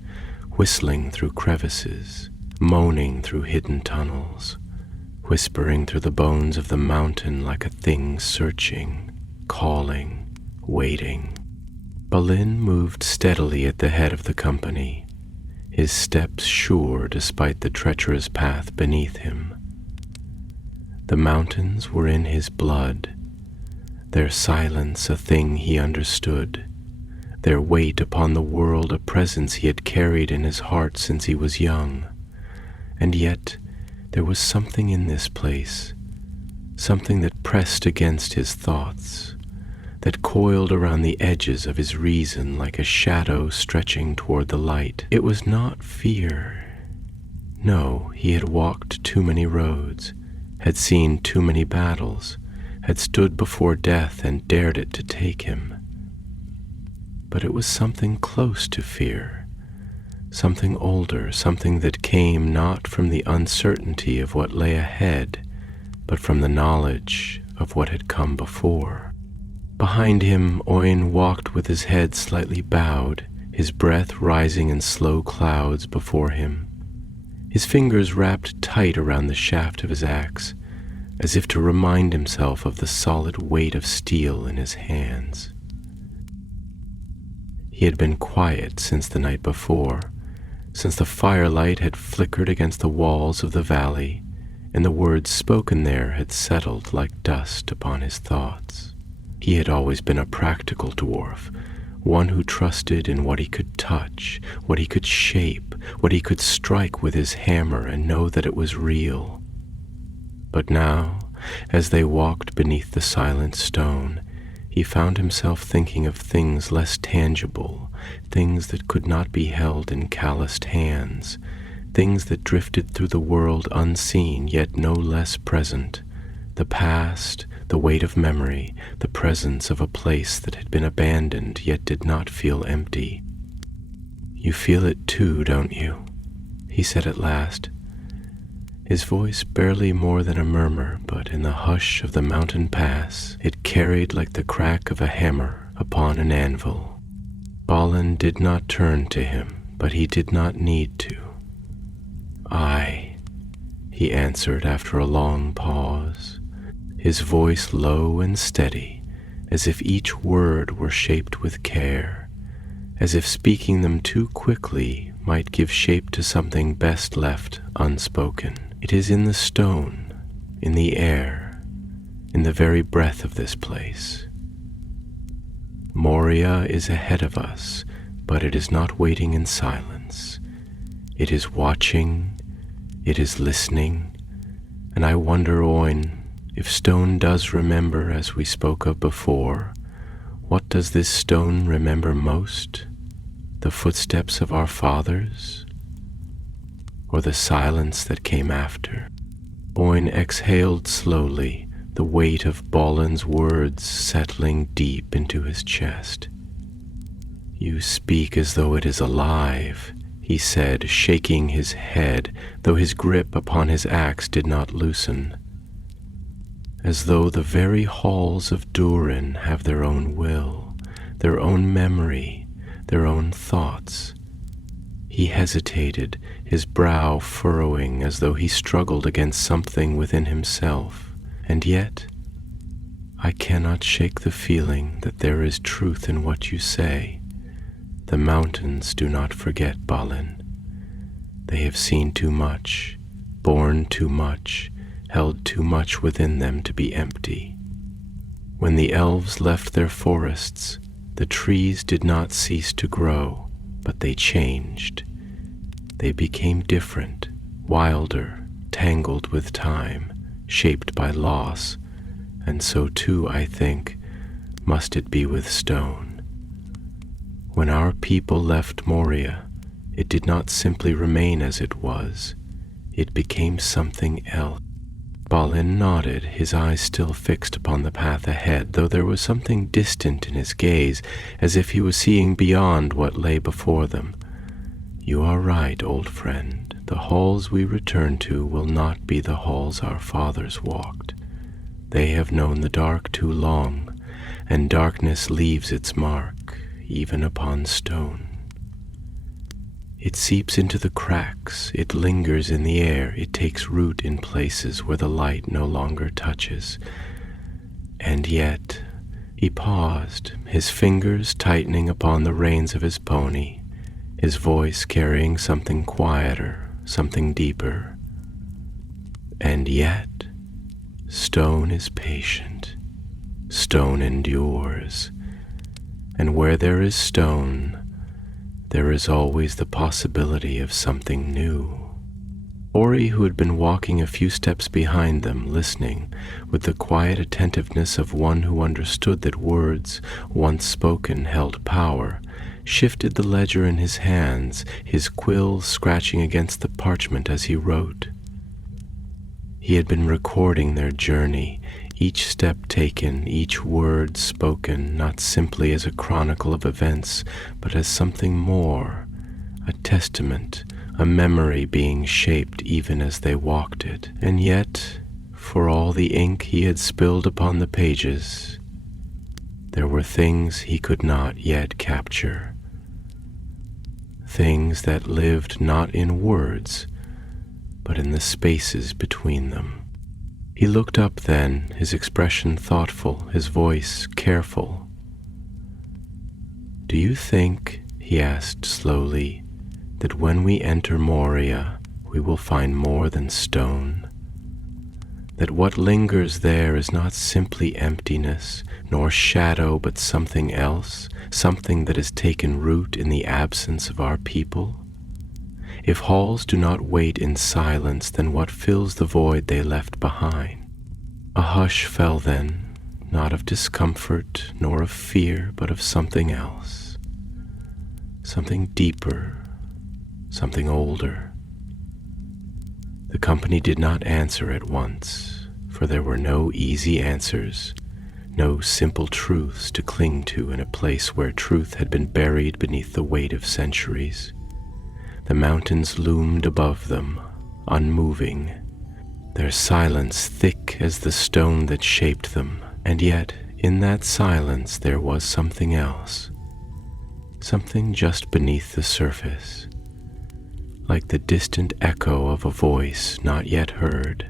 whistling through crevices, moaning through hidden tunnels, whispering through the bones of the mountain like a thing searching, calling, waiting. Balin moved steadily at the head of the company, his steps sure despite the treacherous path beneath him. The mountains were in his blood, their silence a thing he understood, their weight upon the world a presence he had carried in his heart since he was young. And yet there was something in this place, something that pressed against his thoughts, that coiled around the edges of his reason like a shadow stretching toward the light. It was not fear. No, he had walked too many roads, had seen too many battles, had stood before death and dared it to take him. But it was something close to fear, something older, something that came not from the uncertainty of what lay ahead, but from the knowledge of what had come before. Behind him, Oin walked with his head slightly bowed, his breath rising in slow clouds before him, his fingers wrapped tight around the shaft of his axe, as if to remind himself of the solid weight of steel in his hands. He had been quiet since the night before, since the firelight had flickered against the walls of the valley, and the words spoken there had settled like dust upon his thoughts. He had always been a practical dwarf, one who trusted in what he could touch, what he could shape, what he could strike with his hammer and know that it was real. But now, as they walked beneath the silent stone, he found himself thinking of things less tangible, things that could not be held in calloused hands, things that drifted through the world unseen yet no less present, the past, the weight of memory, the presence of a place that had been abandoned yet did not feel empty. "You feel it too, don't you?" he said at last. His voice barely more than a murmur, but in the hush of the mountain pass, it carried like the crack of a hammer upon an anvil. Balin did not turn to him, but he did not need to. "Aye," he answered after a long pause, his voice low and steady, as if each word were shaped with care, as if speaking them too quickly might give shape to something best left unspoken. "It is in the stone, in the air, in the very breath of this place. Moria is ahead of us, but it is not waiting in silence. It is watching, it is listening, and I wonder, Oin, if stone does remember as we spoke of before, what does this stone remember most? The footsteps of our fathers? Or the silence that came after?" Oin exhaled slowly, the weight of Balin's words settling deep into his chest. "You speak as though it is alive," he said, shaking his head, though his grip upon his axe did not loosen. "As though the very halls of Durin have their own will, their own memory, their own thoughts." He hesitated, his brow furrowing as though he struggled against something within himself. "And yet, I cannot shake the feeling that there is truth in what you say. The mountains do not forget, Balin. They have seen too much, borne too much, held too much within them to be empty. When the elves left their forests, the trees did not cease to grow, but they changed. They became different, wilder, tangled with time, shaped by loss, and so too, I think, must it be with stone. When our people left Moria, it did not simply remain as it was, it became something else." Balin nodded, his eyes still fixed upon the path ahead, though there was something distant in his gaze, as if he was seeing beyond what lay before them. "You are right, old friend. The halls we return to will not be the halls our fathers walked. They have known the dark too long, and darkness leaves its mark, even upon stone. It seeps into the cracks, it lingers in the air, it takes root in places where the light no longer touches. And yet," he paused, his fingers tightening upon the reins of his pony, his voice carrying something quieter, something deeper. "And yet, stone is patient, stone endures, and where there is stone, there is always the possibility of something new." Ori, who had been walking a few steps behind them, listening, with the quiet attentiveness of one who understood that words, once spoken, held power, shifted the ledger in his hands, his quill scratching against the parchment as he wrote. He had been recording their journey, each step taken, each word spoken, not simply as a chronicle of events, but as something more, a testament, a memory being shaped even as they walked it. And yet, for all the ink he had spilled upon the pages, there were things he could not yet capture. Things that lived not in words, but in the spaces between them. He looked up then, his expression thoughtful, his voice careful. "Do you think," he asked slowly, "that when we enter Moria, we will find more than stone? That what lingers there is not simply emptiness, nor shadow, but something else, something that has taken root in the absence of our people? If halls do not wait in silence, then what fills the void they left behind?" A hush fell then, not of discomfort nor of fear, but of something else, something deeper, something older. The company did not answer at once, for there were no easy answers, no simple truths to cling to in a place where truth had been buried beneath the weight of centuries. The mountains loomed above them, unmoving, their silence thick as the stone that shaped them, and yet in that silence there was something else, something just beneath the surface, like the distant echo of a voice not yet heard,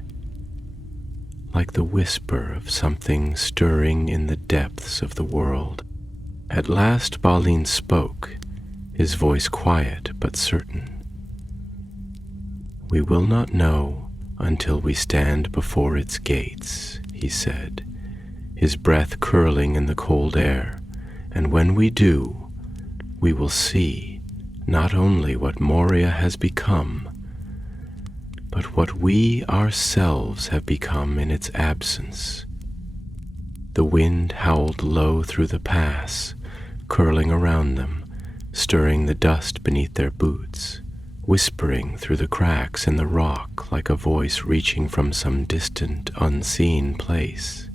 like the whisper of something stirring in the depths of the world. At last Balin spoke, his voice quiet but certain. "We will not know until we stand before its gates," he said, his breath curling in the cold air, "and when we do, we will see not only what Moria has become, but what we ourselves have become in its absence." The wind howled low through the pass, curling around them, stirring the dust beneath their boots, whispering through the cracks in the rock like a voice reaching from some distant, unseen place.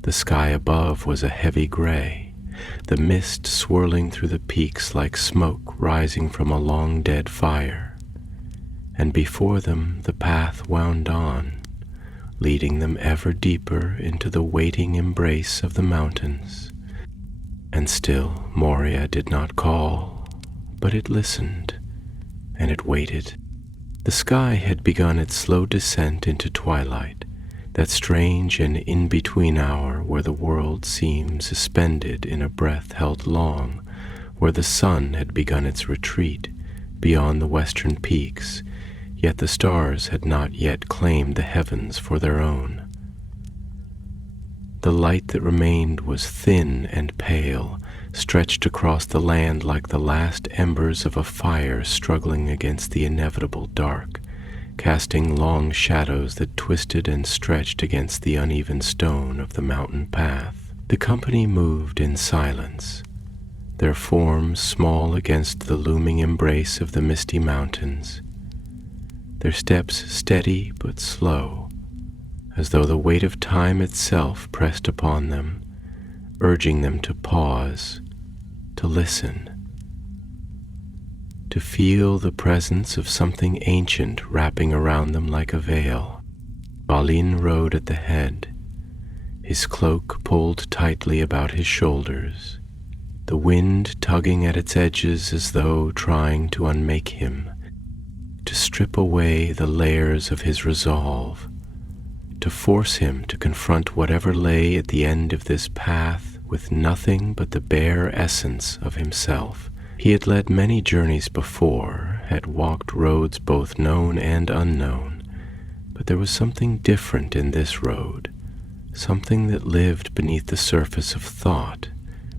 The sky above was a heavy gray, the mist swirling through the peaks like smoke rising from a long-dead fire, and before them the path wound on, leading them ever deeper into the waiting embrace of the mountains. And still Moria did not call, but it listened, and it waited. The sky had begun its slow descent into twilight, that strange and in-between hour where the world seemed suspended in a breath held long, where the sun had begun its retreat beyond the western peaks, yet the stars had not yet claimed the heavens for their own. The light that remained was thin and pale, stretched across the land like the last embers of a fire struggling against the inevitable dark, casting long shadows that twisted and stretched against the uneven stone of the mountain path. The company moved in silence, their forms small against the looming embrace of the misty mountains, their steps steady but slow, as though the weight of time itself pressed upon them, urging them to pause, to listen, to feel the presence of something ancient wrapping around them like a veil. Balin rode at the head, his cloak pulled tightly about his shoulders, the wind tugging at its edges as though trying to unmake him, to strip away the layers of his resolve, to force him to confront whatever lay at the end of this path with nothing but the bare essence of himself. He had led many journeys before, had walked roads both known and unknown, but there was something different in this road, something that lived beneath the surface of thought,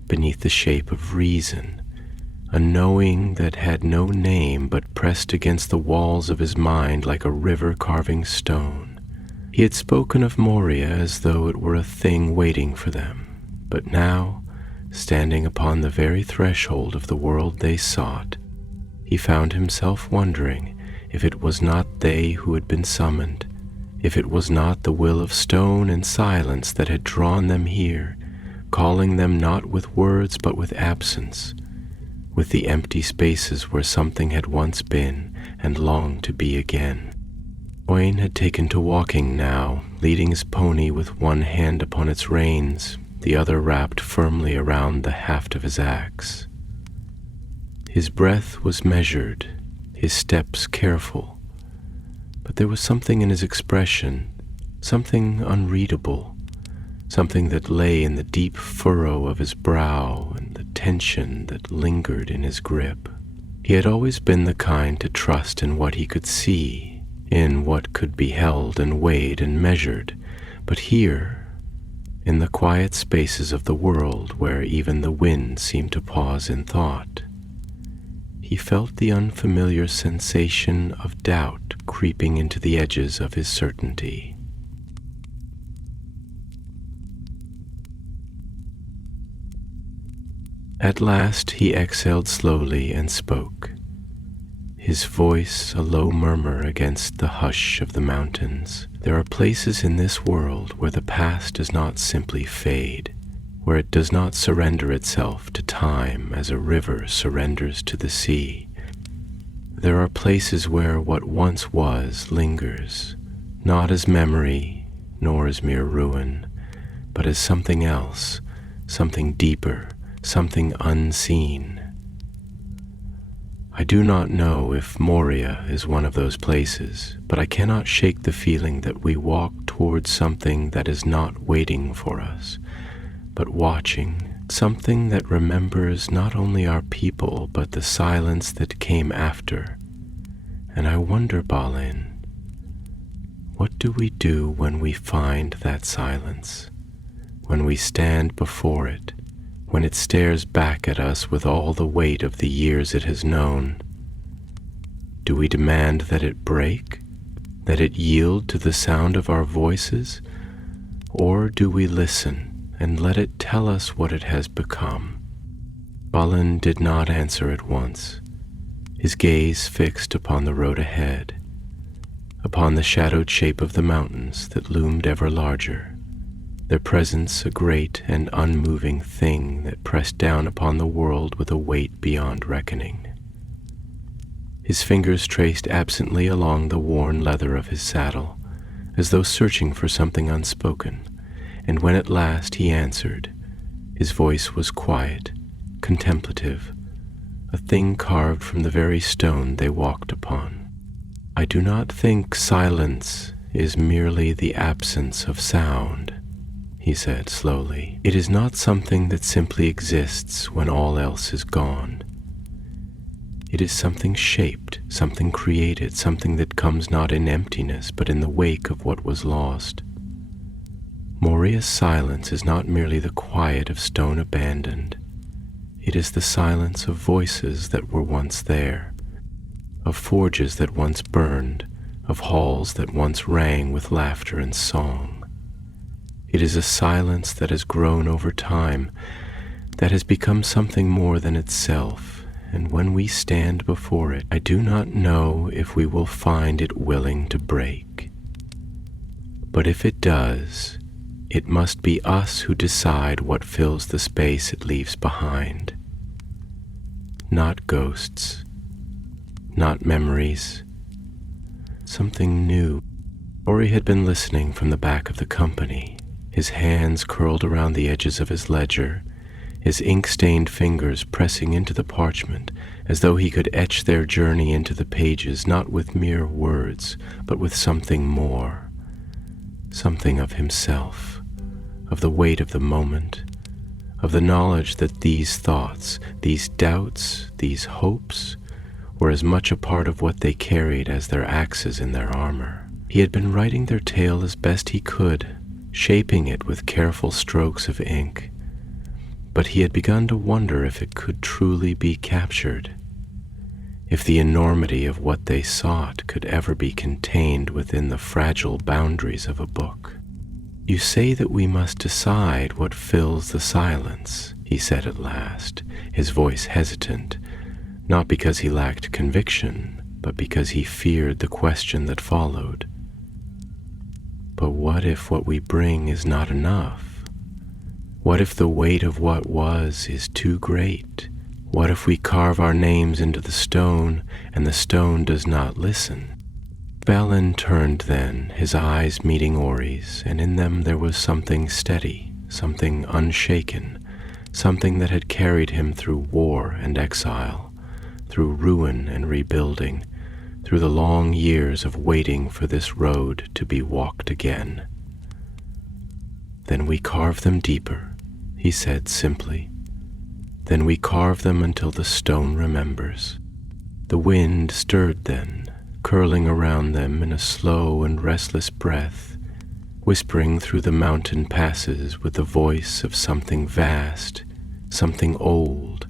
beneath the shape of reason, a knowing that had no name but pressed against the walls of his mind like a river carving stone. He had spoken of Moria as though it were a thing waiting for them, but now, standing upon the very threshold of the world they sought, he found himself wondering if it was not they who had been summoned, if it was not the will of stone and silence that had drawn them here, calling them not with words but with absence, with the empty spaces where something had once been and longed to be again. Owain had taken to walking now, leading his pony with one hand upon its reins, the other wrapped firmly around the haft of his axe. His breath was measured, his steps careful, but there was something in his expression, something unreadable, something that lay in the deep furrow of his brow and the tension that lingered in his grip. He had always been the kind to trust in what he could see, in what could be held and weighed and measured, but here, in the quiet spaces of the world where even the wind seemed to pause in thought, he felt the unfamiliar sensation of doubt creeping into the edges of his certainty. At last he exhaled slowly and spoke, his voice a low murmur against the hush of the mountains. There are places in this world where the past does not simply fade, where it does not surrender itself to time as a river surrenders to the sea. There are places where what once was lingers, not as memory, nor as mere ruin, but as something else, something deeper, something unseen. I do not know if Moria is one of those places, but I cannot shake the feeling that we walk towards something that is not waiting for us, but watching, something that remembers not only our people, but the silence that came after. And I wonder, Balin, what do we do when we find that silence, when we stand before it, when it stares back at us with all the weight of the years it has known? Do we demand that it break, that it yield to the sound of our voices, or do we listen and let it tell us what it has become? Balin did not answer at once, his gaze fixed upon the road ahead, upon the shadowed shape of the mountains that loomed ever larger, their presence a great and unmoving thing that pressed down upon the world with a weight beyond reckoning. His fingers traced absently along the worn leather of his saddle, as though searching for something unspoken, and when at last he answered, his voice was quiet, contemplative, a thing carved from the very stone they walked upon. I do not think silence is merely the absence of sound, he said slowly. It is not something that simply exists when all else is gone. It is something shaped, something created, something that comes not in emptiness, but in the wake of what was lost. Moria's silence is not merely the quiet of stone abandoned. It is the silence of voices that were once there, of forges that once burned, of halls that once rang with laughter and song. It is a silence that has grown over time, that has become something more than itself, and when we stand before it, I do not know if we will find it willing to break. But if it does, it must be us who decide what fills the space it leaves behind. Not ghosts, not memories, something new. Rory had been listening from the back of the company, his hands curled around the edges of his ledger, his ink-stained fingers pressing into the parchment as though he could etch their journey into the pages not with mere words, but with something more, something of himself, of the weight of the moment, of the knowledge that these thoughts, these doubts, these hopes were as much a part of what they carried as their axes in their armor. He had been writing their tale as best he could, shaping it with careful strokes of ink, but he had begun to wonder if it could truly be captured, if the enormity of what they sought could ever be contained within the fragile boundaries of a book. "You say that we must decide what fills the silence," he said at last, his voice hesitant, not because he lacked conviction, but because he feared the question that followed. "But what if what we bring is not enough? What if the weight of what was is too great? What if we carve our names into the stone and the stone does not listen?" Balin turned then, his eyes meeting Ori's, and in them there was something steady, something unshaken, something that had carried him through war and exile, through ruin and rebuilding, through the long years of waiting for this road to be walked again. "Then we carve them deeper," he said simply. "Then we carve them until the stone remembers." The wind stirred then, curling around them in a slow and restless breath, whispering through the mountain passes with the voice of something vast, something old,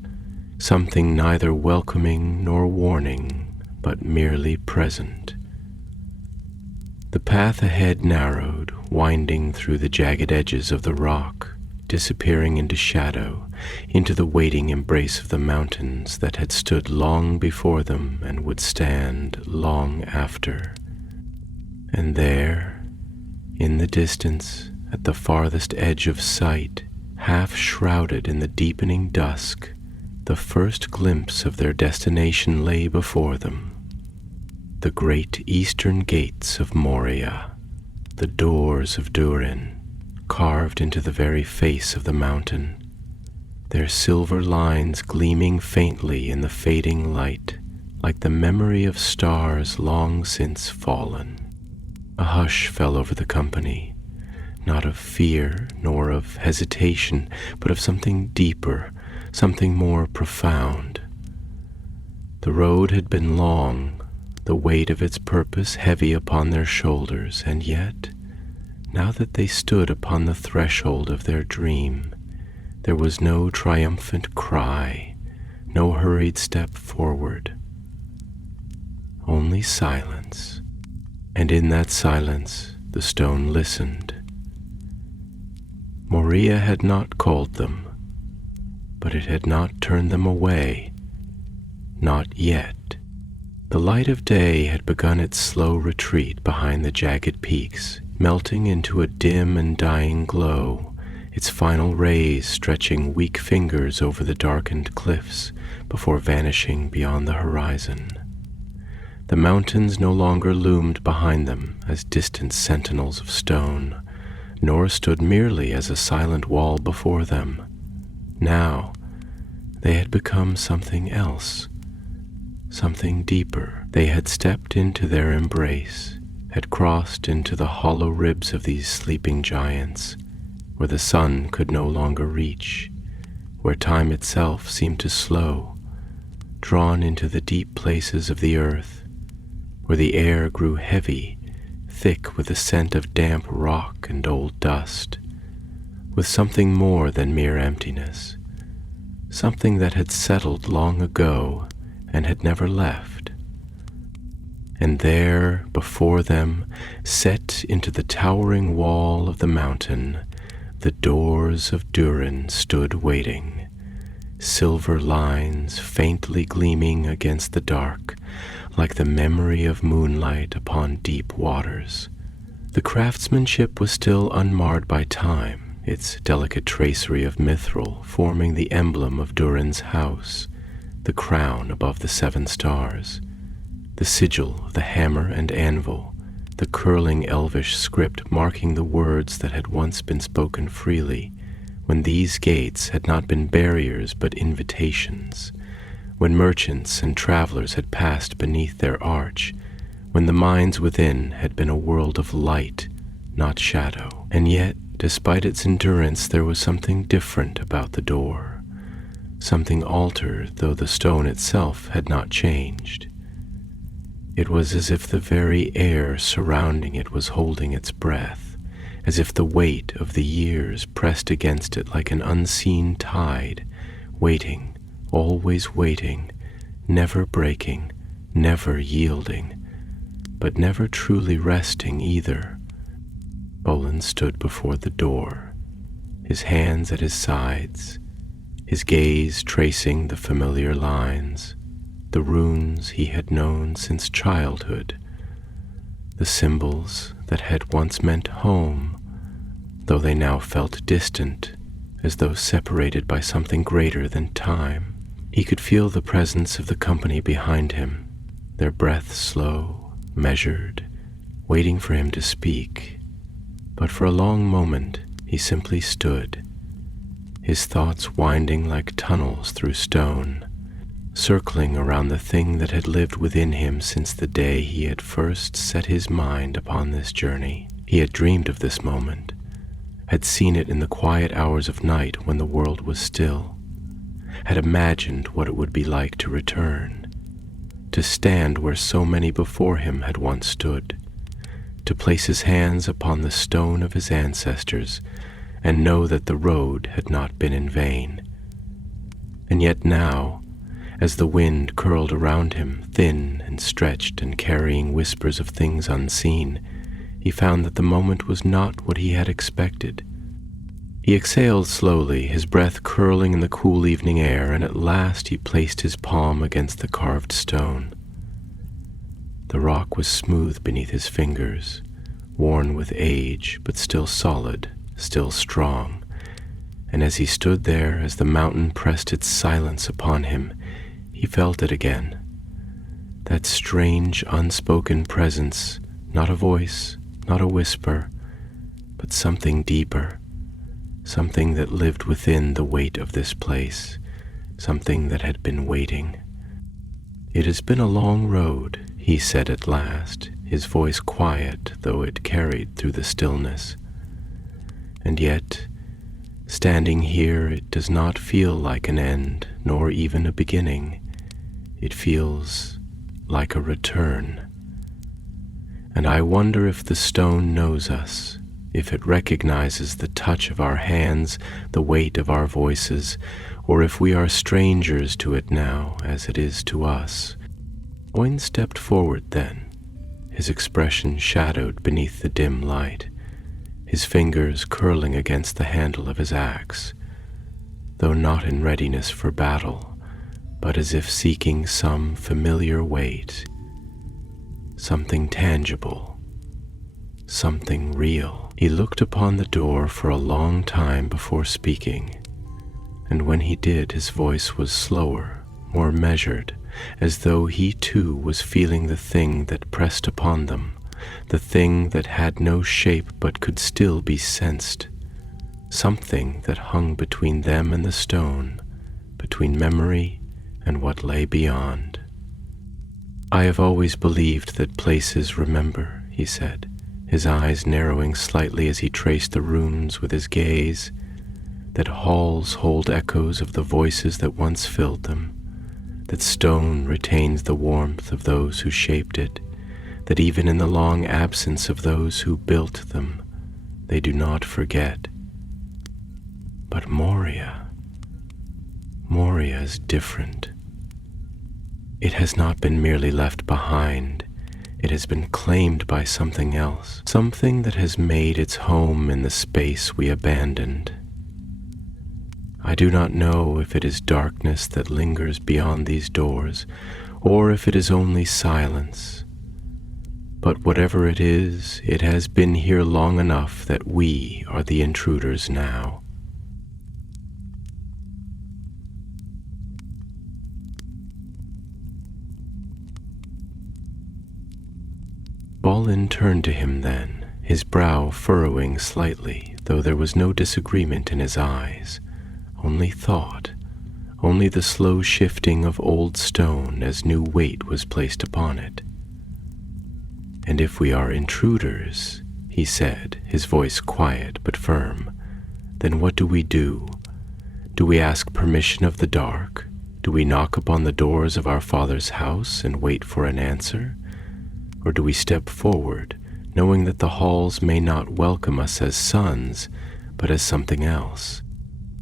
something neither welcoming nor warning, but merely present. The path ahead narrowed, winding through the jagged edges of the rock, disappearing into shadow, into the waiting embrace of the mountains that had stood long before them and would stand long after. And there, in the distance, at the farthest edge of sight, half shrouded in the deepening dusk, the first glimpse of their destination lay before them. The great eastern gates of Moria, the doors of Durin, carved into the very face of the mountain, their silver lines gleaming faintly in the fading light, like the memory of stars long since fallen. A hush fell over the company, not of fear nor of hesitation, but of something deeper, something more profound. The road had been long, the weight of its purpose heavy upon their shoulders, and yet, now that they stood upon the threshold of their dream, there was no triumphant cry, no hurried step forward, only silence, and in that silence the stone listened. Moria had not called them, but it had not turned them away, not yet. The light of day had begun its slow retreat behind the jagged peaks, melting into a dim and dying glow, its final rays stretching weak fingers over the darkened cliffs before vanishing beyond the horizon. The mountains no longer loomed behind them as distant sentinels of stone, nor stood merely as a silent wall before them. Now, they had become something else, something deeper. They had stepped into their embrace, had crossed into the hollow ribs of these sleeping giants, where the sun could no longer reach, where time itself seemed to slow, drawn into the deep places of the earth, where the air grew heavy, thick with the scent of damp rock and old dust, with something more than mere emptiness, something that had settled long ago and had never left. And there, before them, set into the towering wall of the mountain, the doors of Durin stood waiting, silver lines faintly gleaming against the dark, like the memory of moonlight upon deep waters. The craftsmanship was still unmarred by time, its delicate tracery of mithril forming the emblem of Durin's house, the crown above the 7 stars, the sigil of the hammer and anvil, the curling elvish script marking the words that had once been spoken freely, when these gates had not been barriers but invitations, when merchants and travelers had passed beneath their arch, when the minds within had been a world of light, not shadow. And yet, despite its endurance, there was something different about the door, something altered though the stone itself had not changed. It was as if the very air surrounding it was holding its breath, as if the weight of the years pressed against it like an unseen tide, waiting, always waiting, never breaking, never yielding, but never truly resting either. Balin stood before the door, his hands at his sides, his gaze tracing the familiar lines, the runes he had known since childhood, the symbols that had once meant home, though they now felt distant, as though separated by something greater than time. He could feel the presence of the company behind him, their breath slow, measured, waiting for him to speak. But for a long moment he simply stood, his thoughts winding like tunnels through stone, circling around the thing that had lived within him since the day he had first set his mind upon this journey. He had dreamed of this moment, had seen it in the quiet hours of night when the world was still, had imagined what it would be like to return, to stand where so many before him had once stood, to place his hands upon the stone of his ancestors and know that the road had not been in vain. And yet now, as the wind curled around him, thin and stretched and carrying whispers of things unseen, he found that the moment was not what he had expected. He exhaled slowly, his breath curling in the cool evening air, and at last he placed his palm against the carved stone. The rock was smooth beneath his fingers, worn with age, but still solid, still strong, and as he stood there, as the mountain pressed its silence upon him, he felt it again. That strange, unspoken presence, not a voice, not a whisper, but something deeper, something that lived within the weight of this place, something that had been waiting. "It has been a long road," he said at last, his voice quiet though it carried through the stillness. "And yet, standing here, it does not feel like an end, nor even a beginning. It feels like a return. And I wonder if the stone knows us, if it recognizes the touch of our hands, the weight of our voices, or if we are strangers to it now as it is to us." Owen stepped forward then, his expression shadowed beneath the dim light, his fingers curling against the handle of his axe, though not in readiness for battle, but as if seeking some familiar weight, something tangible, something real. He looked upon the door for a long time before speaking, and when he did, his voice was slower, more measured, as though he too was feeling the thing that pressed upon them, the thing that had no shape but could still be sensed, something that hung between them and the stone, between memory and what lay beyond. "I have always believed that places remember," he said, his eyes narrowing slightly as he traced the runes with his gaze, "that halls hold echoes of the voices that once filled them, that stone retains the warmth of those who shaped it, that even in the long absence of those who built them, they do not forget. But Moria is different. It has not been merely left behind. It has been claimed by something else, something that has made its home in the space we abandoned. I do not know if it is darkness that lingers beyond these doors, or if it is only silence. But whatever it is, it has been here long enough that we are the intruders now. Balin turned to him then, his brow furrowing slightly, though there was no disagreement in his eyes, only thought, only the slow shifting of old stone as new weight was placed upon it. "And if we are intruders," he said, his voice quiet but firm, "then what do we do? Do we ask permission of the dark? Do we knock upon the doors of our Father's house and wait for an answer? Or do we step forward, knowing that the halls may not welcome us as sons, but as something else?"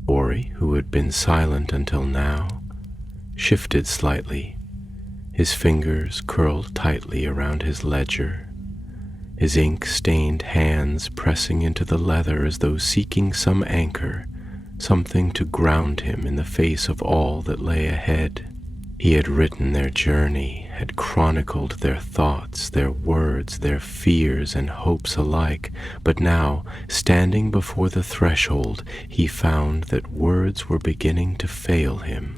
Ori, who had been silent until now, shifted slightly, his fingers curled tightly around his ledger, his ink-stained hands pressing into the leather as though seeking some anchor, something to ground him in the face of all that lay ahead. He had written their journey, had chronicled their thoughts, their words, their fears and hopes alike, but now, standing before the threshold, he found that words were beginning to fail him,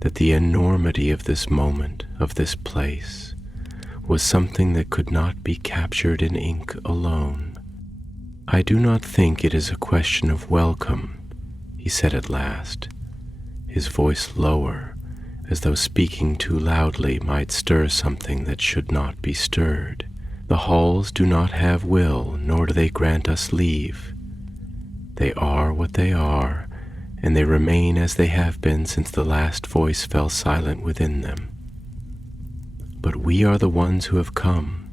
that the enormity of this moment, of this place, was something that could not be captured in ink alone. "I do not think it is a question of welcome," he said at last, his voice lower, as though speaking too loudly might stir something that should not be stirred. "The halls do not have will, nor do they grant us leave. They are what they are, and they remain as they have been since the last voice fell silent within them. But we are the ones who have come,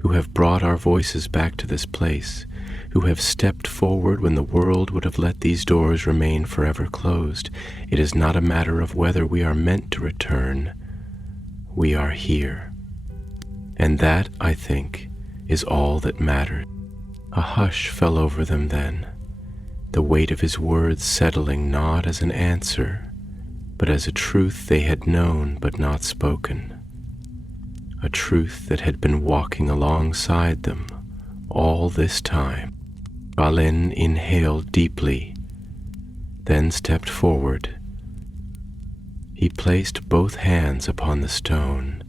who have brought our voices back to this place, who have stepped forward when the world would have let these doors remain forever closed. It is not a matter of whether we are meant to return. We are here. And that, I think, is all that matters." A hush fell over them then, the weight of his words settling not as an answer, but as a truth they had known but not spoken, a truth that had been walking alongside them all this time. Balin inhaled deeply, then stepped forward. He placed both hands upon the stone,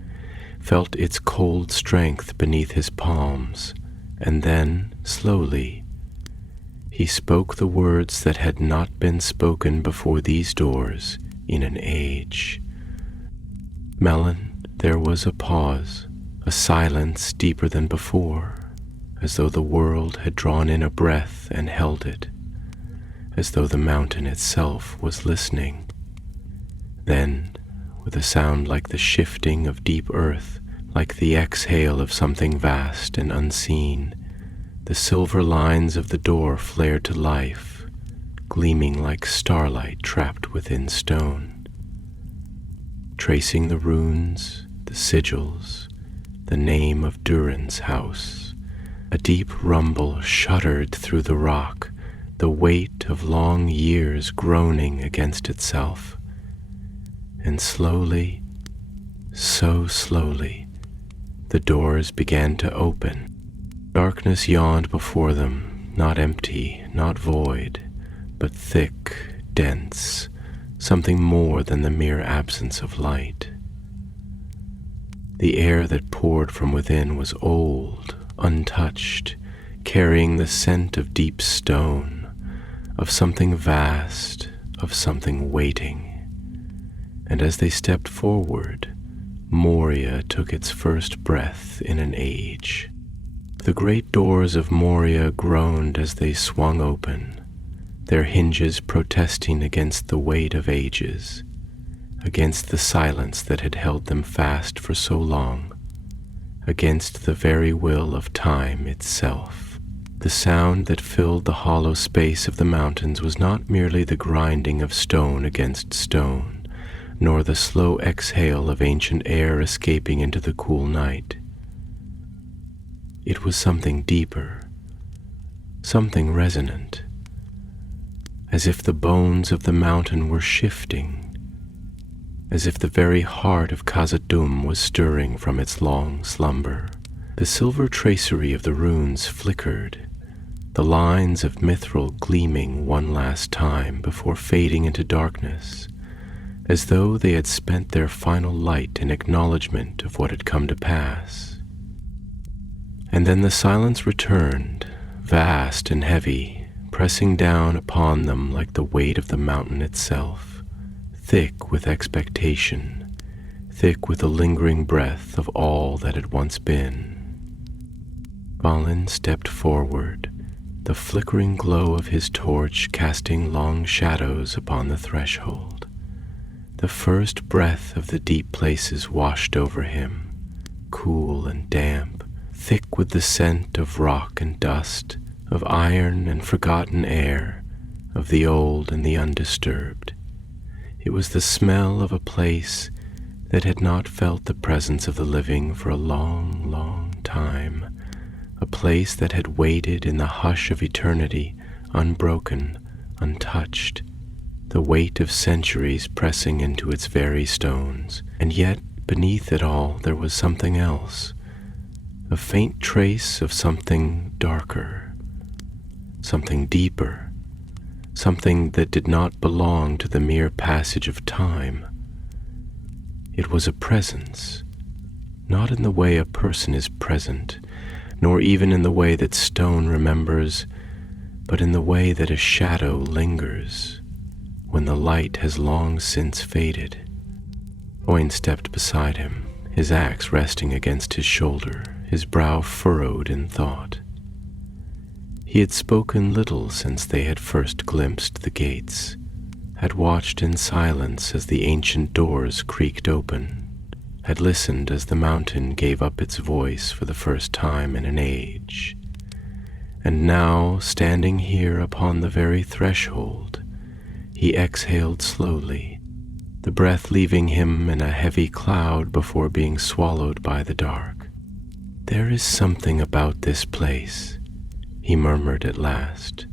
felt its cold strength beneath his palms, and then, slowly, he spoke the words that had not been spoken before these doors in an age. Melon, there was a pause, a silence deeper than before, as though the world had drawn in a breath and held it, as though the mountain itself was listening. Then, with a sound like the shifting of deep earth, like the exhale of something vast and unseen, the silver lines of the door flared to life, gleaming like starlight trapped within stone, tracing the runes, the sigils, the name of Durin's house. A deep rumble shuddered through the rock, the weight of long years groaning against itself. And slowly, so slowly, the doors began to open. Darkness yawned before them, not empty, not void, but thick, dense, something more than the mere absence of light. The air that poured from within was old, untouched, carrying the scent of deep stone, of something vast, of something waiting. And as they stepped forward, Moria took its first breath in an age. The great doors of Moria groaned as they swung open, their hinges protesting against the weight of ages, against the silence that had held them fast for so long, against the very will of time itself. The sound that filled the hollow space of the mountains was not merely the grinding of stone against stone, nor the slow exhale of ancient air escaping into the cool night. It was something deeper, something resonant, as if the bones of the mountain were shifting, as if the very heart of Khazad-dûm was stirring from its long slumber, The silver tracery of the runes flickered, the lines of mithril gleaming one last time before fading into darkness, as though they had spent their final light in acknowledgement of what had come to pass. And then the silence returned, vast and heavy, pressing down upon them like the weight of the mountain itself, thick with expectation, thick with the lingering breath of all that had once been. Balin stepped forward, the flickering glow of his torch casting long shadows upon the threshold. The first breath of the deep places washed over him, cool and damp, thick with the scent of rock and dust, of iron and forgotten air, of the old and the undisturbed. It was the smell of a place that had not felt the presence of the living for a long, long time, a place that had waited in the hush of eternity, unbroken, untouched, the weight of centuries pressing into its very stones. And yet, beneath it all, there was something else, a faint trace of something darker, something deeper, something that did not belong to the mere passage of time. It was a presence, not in the way a person is present, nor even in the way that stone remembers, but in the way that a shadow lingers when the light has long since faded. Owain stepped beside him, his axe resting against his shoulder, his brow furrowed in thought. He had spoken little since they had first glimpsed the gates, had watched in silence as the ancient doors creaked open, had listened as the mountain gave up its voice for the first time in an age. And now, standing here upon the very threshold, he exhaled slowly, the breath leaving him in a heavy cloud before being swallowed by the dark. "There is something about this place," he murmured at last,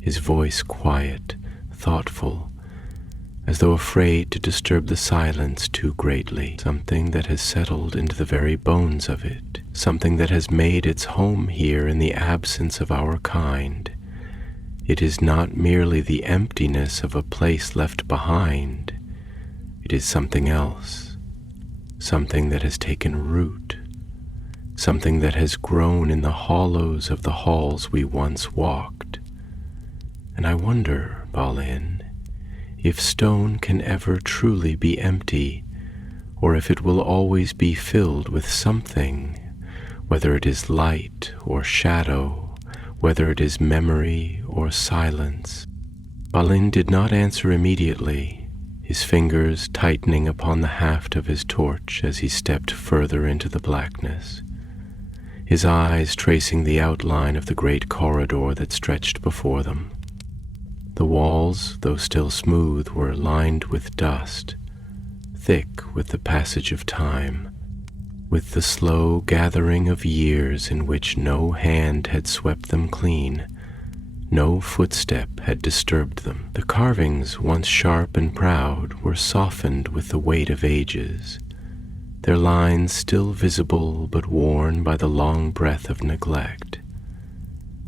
his voice quiet, thoughtful, as though afraid to disturb the silence too greatly. Something that has settled into the very bones of it, something that has made its home here in the absence of our kind. It is not merely the emptiness of a place left behind. It is something else, something that has taken root, something that has grown in the hollows of the halls we once walked. And I wonder, Balin, if stone can ever truly be empty, or if it will always be filled with something, whether it is light or shadow, whether it is memory or silence. Balin did not answer immediately, his fingers tightening upon the haft of his torch as he stepped further into the blackness, his eyes tracing the outline of the great corridor that stretched before them. The walls, though still smooth, were lined with dust, thick with the passage of time, with the slow gathering of years in which no hand had swept them clean, no footstep had disturbed them. The carvings, once sharp and proud, were softened with the weight of ages, their lines still visible but worn by the long breath of neglect,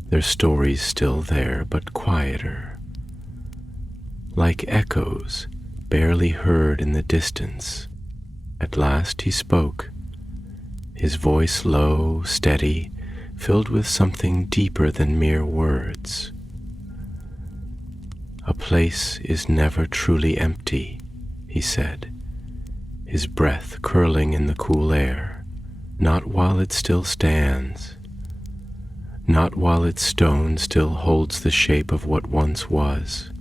their stories still there but quieter, like echoes barely heard in the distance. At last he spoke, his voice low, steady, filled with something deeper than mere words. "A place is never truly empty," he said, his breath curling in the cool air, "not while it still stands, not while its stone still holds the shape of what once was.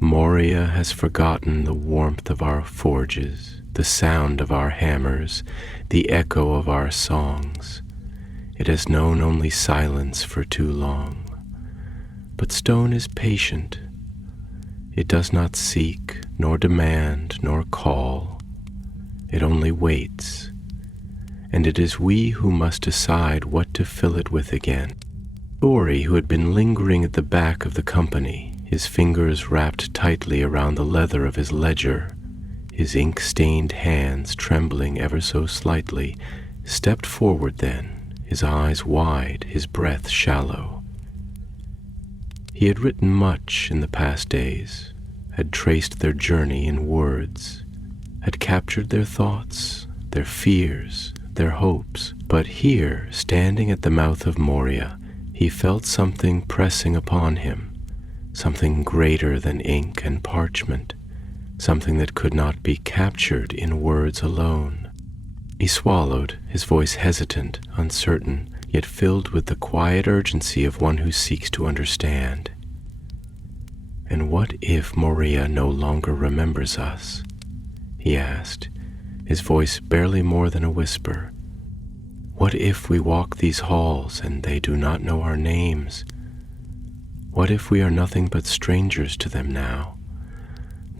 Moria has forgotten the warmth of our forges, the sound of our hammers, the echo of our songs. It has known only silence for too long. But stone is patient. It does not seek, nor demand, nor call. It only waits. And it is we who must decide what to fill it with again." Thori, who had been lingering at the back of the company, his fingers wrapped tightly around the leather of his ledger, his ink-stained hands trembling ever so slightly, stepped forward then, his eyes wide, his breath shallow. He had written much in the past days, had traced their journey in words, had captured their thoughts, their fears, their hopes. But here, standing at the mouth of Moria, he felt something pressing upon him, something greater than ink and parchment, something that could not be captured in words alone. He swallowed, his voice hesitant, uncertain, yet filled with the quiet urgency of one who seeks to understand. "And what if Moria no longer remembers us?" he asked, his voice barely more than a whisper. "What if we walk these halls and they do not know our names? What if we are nothing but strangers to them now,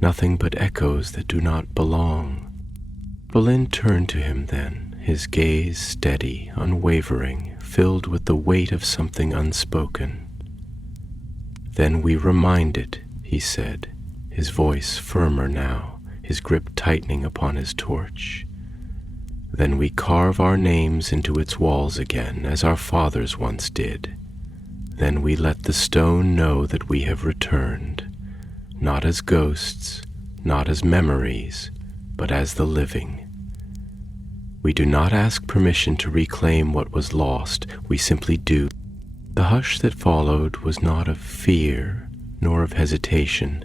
nothing but echoes that do not belong?" Balin turned to him then, his gaze steady, unwavering, filled with the weight of something unspoken. "Then we remind it," he said, his voice firmer now, his grip tightening upon his torch. "Then we carve our names into its walls again, as our fathers once did. Then we let the stone know that we have returned, not as ghosts, not as memories, but as the living. We do not ask permission to reclaim what was lost, we simply do." The hush that followed was not of fear, nor of hesitation,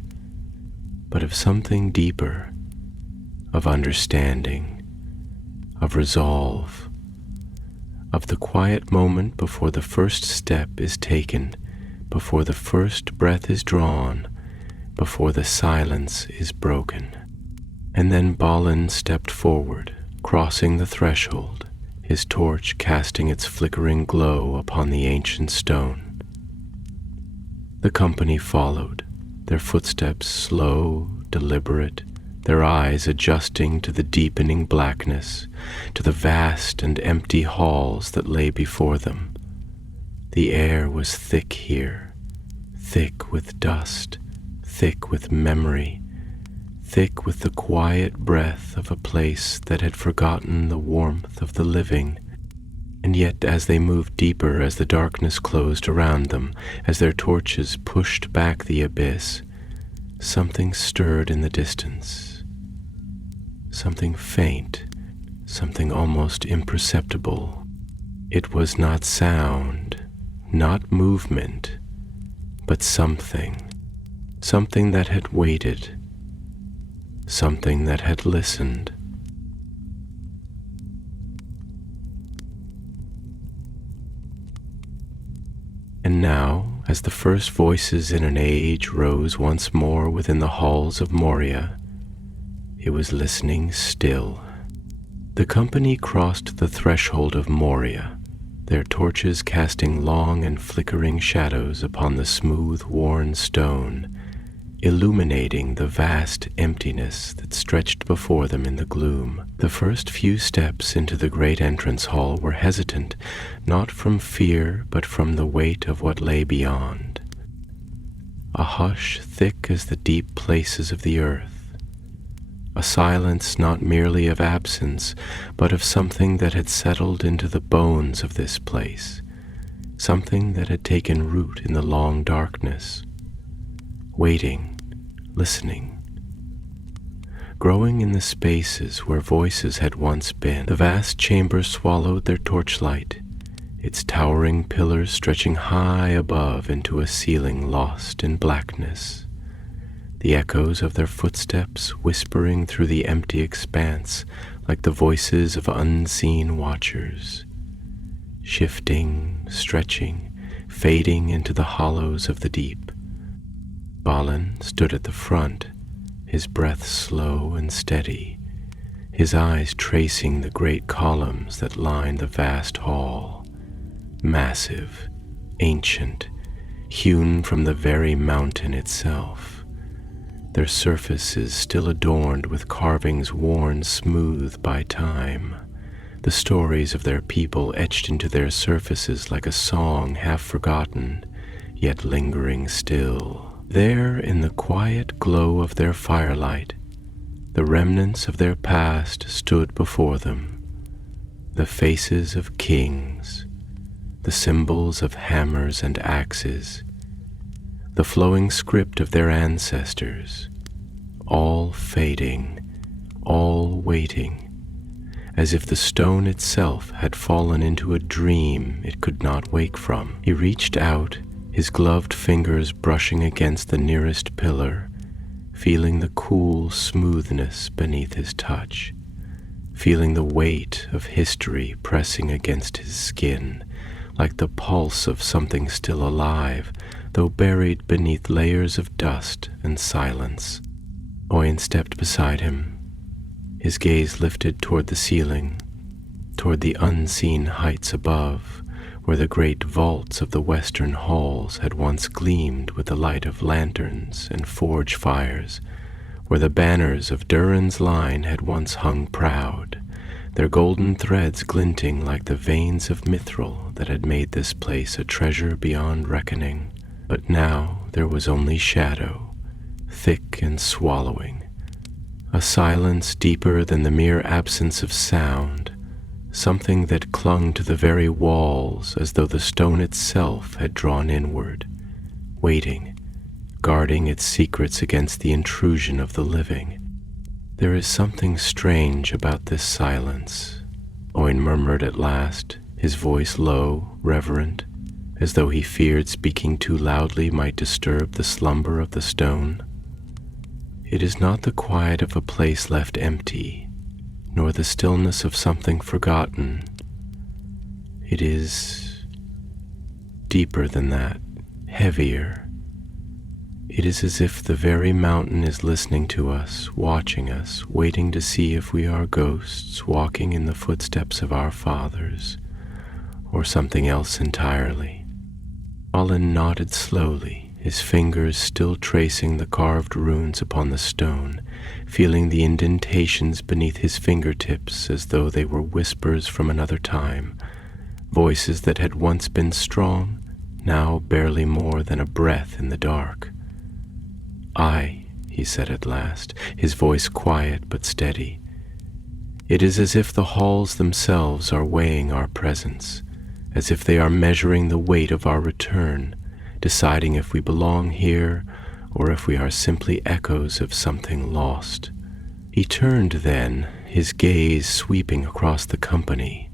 but of something deeper, of understanding, of resolve, of the quiet moment before the first step is taken, before the first breath is drawn, before the silence is broken. And then Balin stepped forward, crossing the threshold, his torch casting its flickering glow upon the ancient stone. The company followed, their footsteps slow, deliberate, their eyes adjusting to the deepening blackness, to the vast and empty halls that lay before them. The air was thick here, thick with dust, thick with memory, thick with the quiet breath of a place that had forgotten the warmth of the living. And yet as they moved deeper, as the darkness closed around them, as their torches pushed back the abyss, something stirred in the distance. Something faint, something almost imperceptible. It was not sound, not movement, but something that had waited, something that had listened. And now, as the first voices in an age rose once more within the halls of Moria, it was listening still. The company crossed the threshold of Moria, their torches casting long and flickering shadows upon the smooth, worn stone, illuminating the vast emptiness that stretched before them in the gloom. The first few steps into the great entrance hall were hesitant, not from fear, but from the weight of what lay beyond. A hush thick as the deep places of the earth. A silence not merely of absence, but of something that had settled into the bones of this place, something that had taken root in the long darkness. Waiting, listening, growing in the spaces where voices had once been. The vast chamber swallowed their torchlight, its towering pillars stretching high above into a ceiling lost in blackness. The echoes of their footsteps whispering through the empty expanse like the voices of unseen watchers, shifting, stretching, fading into the hollows of the deep. Balin stood at the front, his breath slow and steady, his eyes tracing the great columns that lined the vast hall, massive, ancient, hewn from the very mountain itself, their surfaces still adorned with carvings worn smooth by time, the stories of their people etched into their surfaces like a song half forgotten, yet lingering still. There, in the quiet glow of their firelight, the remnants of their past stood before them, the faces of kings, the symbols of hammers and axes, the flowing script of their ancestors, all fading, all waiting, as if the stone itself had fallen into a dream it could not wake from. He reached out, his gloved fingers brushing against the nearest pillar, feeling the cool smoothness beneath his touch, feeling the weight of history pressing against his skin, like the pulse of something still alive, though buried beneath layers of dust and silence. Owen stepped beside him, his gaze lifted toward the ceiling, toward the unseen heights above, where the great vaults of the western halls had once gleamed with the light of lanterns and forge fires, where the banners of Durin's line had once hung proud, their golden threads glinting like the veins of mithril that had made this place a treasure beyond reckoning. But now there was only shadow, thick and swallowing, a silence deeper than the mere absence of sound, something that clung to the very walls as though the stone itself had drawn inward, waiting, guarding its secrets against the intrusion of the living. "There is something strange about this silence," Owen murmured at last, his voice low, reverent, as though he feared speaking too loudly might disturb the slumber of the stone. "It is not the quiet of a place left empty, nor the stillness of something forgotten. It is deeper than that, heavier. It is as if the very mountain is listening to us, watching us, waiting to see if we are ghosts walking in the footsteps of our fathers, or something else entirely." Balin nodded slowly, his fingers still tracing the carved runes upon the stone, feeling the indentations beneath his fingertips as though they were whispers from another time, voices that had once been strong, now barely more than a breath in the dark. "Aye," he said at last, his voice quiet but steady. "It is as if the halls themselves are weighing our presence, as if they are measuring the weight of our return, deciding if we belong here or if we are simply echoes of something lost." He turned then, his gaze sweeping across the company,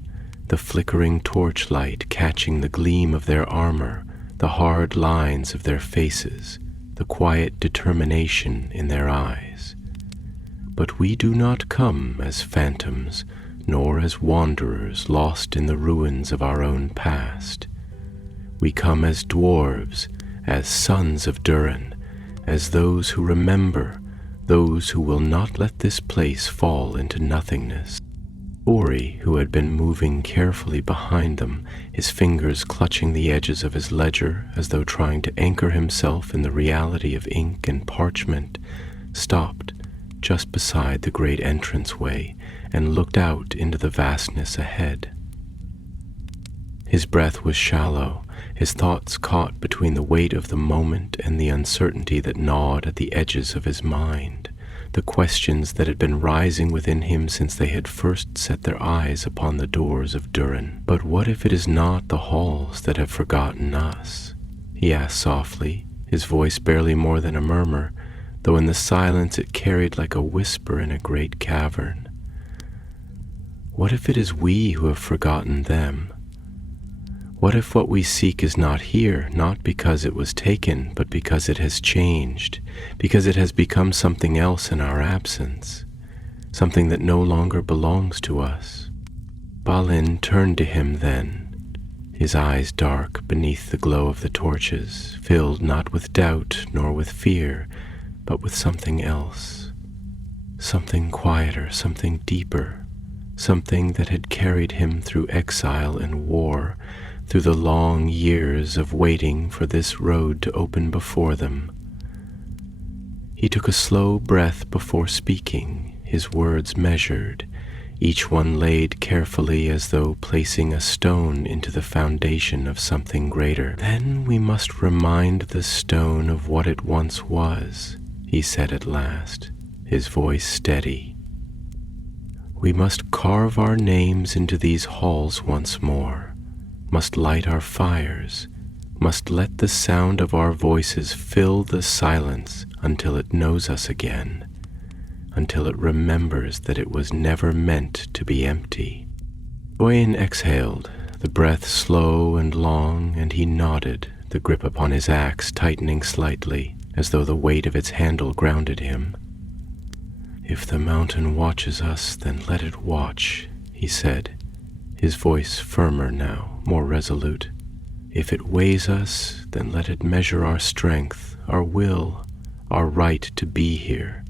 the flickering torchlight catching the gleam of their armor, the hard lines of their faces, the quiet determination in their eyes. "But we do not come as phantoms, nor as wanderers lost in the ruins of our own past. We come as dwarves, as sons of Durin, as those who remember, those who will not let this place fall into nothingness." Ori, who had been moving carefully behind them, his fingers clutching the edges of his ledger as though trying to anchor himself in the reality of ink and parchment, stopped just beside the great entranceway and looked out into the vastness ahead. His breath was shallow, his thoughts caught between the weight of the moment and the uncertainty that gnawed at the edges of his mind, the questions that had been rising within him since they had first set their eyes upon the doors of Durin. "But what if it is not the halls that have forgotten us?" he asked softly, his voice barely more than a murmur, though in the silence it carried like a whisper in a great cavern. "What if it is we who have forgotten them? What if what we seek is not here, not because it was taken, but because it has changed, because it has become something else in our absence, something that no longer belongs to us?" Balin turned to him then, his eyes dark beneath the glow of the torches, filled not with doubt nor with fear, but with something else, something quieter, something deeper, something that had carried him through exile and war, through the long years of waiting for this road to open before them. He took a slow breath before speaking, his words measured, each one laid carefully as though placing a stone into the foundation of something greater. "Then we must remind the stone of what it once was," he said at last, his voice steady. We must carve our names into these halls once more, must light our fires, must let the sound of our voices fill the silence until it knows us again, until it remembers that it was never meant to be empty. Owain exhaled, the breath slow and long, and he nodded, the grip upon his axe tightening slightly, as though the weight of its handle grounded him. "If the mountain watches us, then let it watch," he said, his voice firmer now, more resolute. "If it weighs us, then let it measure our strength, our will, our right to be here.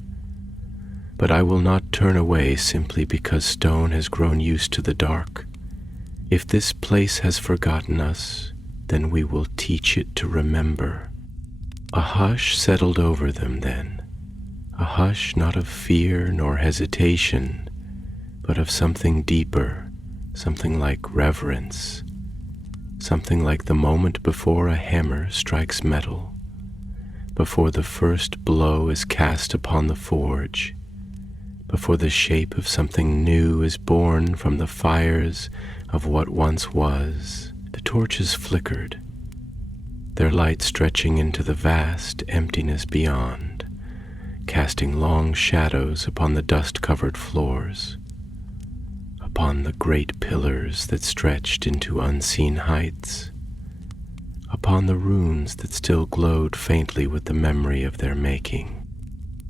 But I will not turn away simply because stone has grown used to the dark. If this place has forgotten us, then we will teach it to remember." A hush settled over them then, a hush not of fear nor hesitation, but of something deeper, something like reverence, something like the moment before a hammer strikes metal, before the first blow is cast upon the forge, before the shape of something new is born from the fires of what once was. The torches flickered, their light stretching into the vast emptiness beyond, casting long shadows upon the dust-covered floors, upon the great pillars that stretched into unseen heights, upon the runes that still glowed faintly with the memory of their making.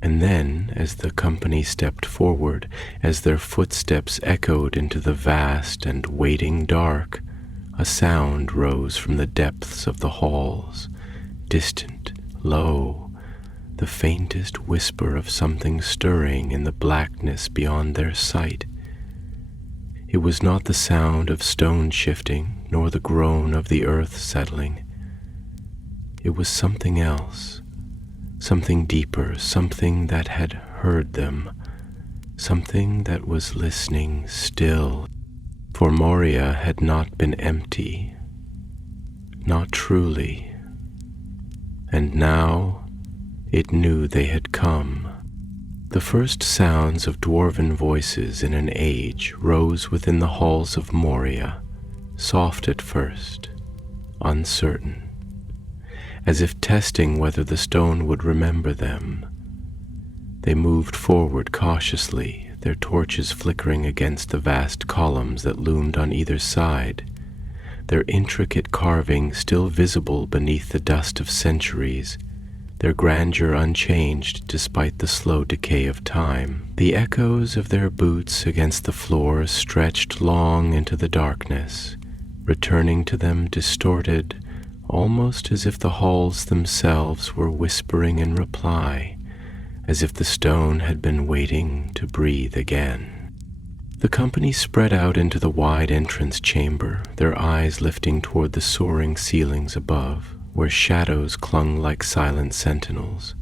And then, as the company stepped forward, as their footsteps echoed into the vast and waiting dark, a sound rose from the depths of the halls, distant, low, the faintest whisper of something stirring in the blackness beyond their sight. It was not the sound of stone shifting, nor the groan of the earth settling. It was something else, something deeper, something that had heard them, something that was listening still. For Moria had not been empty, not truly, and now it knew they had come. The first sounds of dwarven voices in an age rose within the halls of Moria, soft at first, uncertain, as if testing whether the stone would remember them. They moved forward cautiously, their torches flickering against the vast columns that loomed on either side, their intricate carving still visible beneath the dust of centuries, their grandeur unchanged despite the slow decay of time. The echoes of their boots against the floor stretched long into the darkness, returning to them distorted, almost as if the halls themselves were whispering in reply, as if the stone had been waiting to breathe again. The company spread out into the wide entrance chamber, their eyes lifting toward the soaring ceilings above, where shadows clung like silent sentinels,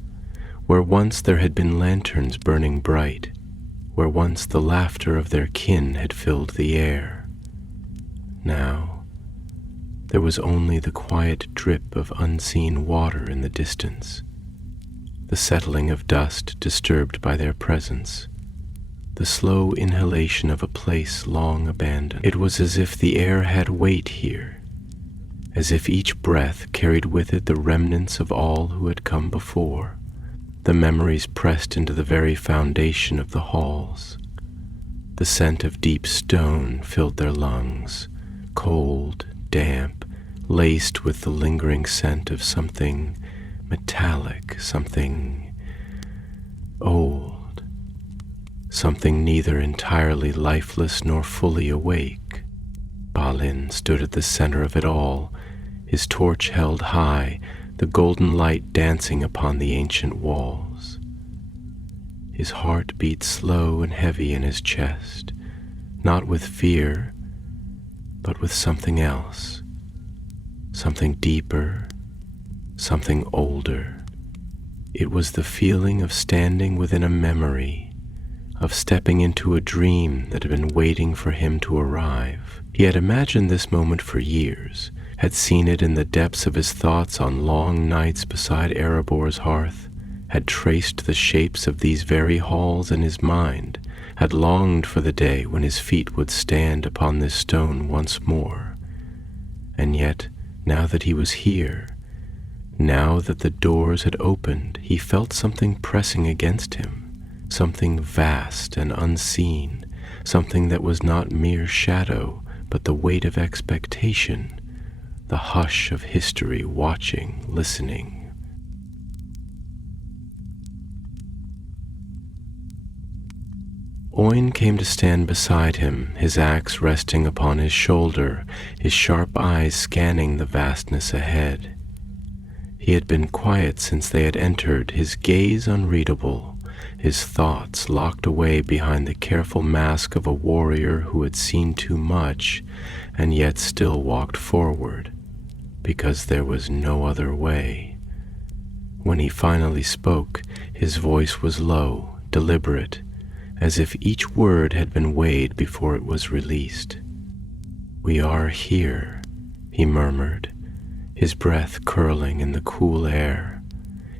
where once there had been lanterns burning bright, where once the laughter of their kin had filled the air. Now, there was only the quiet drip of unseen water in the distance, the settling of dust disturbed by their presence, the slow inhalation of a place long abandoned. It was as if the air had weight here, as if each breath carried with it the remnants of all who had come before, the memories pressed into the very foundation of the halls. The scent of deep stone filled their lungs, cold, damp, laced with the lingering scent of something metallic, something old, something neither entirely lifeless nor fully awake. Balin stood at the center of it all, his torch held high, the golden light dancing upon the ancient walls. His heart beat slow and heavy in his chest, not with fear, but with something else, something deeper, something older. It was the feeling of standing within a memory, of stepping into a dream that had been waiting for him to arrive. He had imagined this moment for years, had seen it in the depths of his thoughts on long nights beside Erebor's hearth, had traced the shapes of these very halls in his mind, had longed for the day when his feet would stand upon this stone once more. And yet, now that he was here, now that the doors had opened, he felt something pressing against him, something vast and unseen, something that was not mere shadow, but the weight of expectation, the hush of history watching, listening. Oin came to stand beside him, his axe resting upon his shoulder, his sharp eyes scanning the vastness ahead. He had been quiet since they had entered, his gaze unreadable, his thoughts locked away behind the careful mask of a warrior who had seen too much and yet still walked forward, because there was no other way. When he finally spoke, his voice was low, deliberate, as if each word had been weighed before it was released. "We are here," he murmured, his breath curling in the cool air,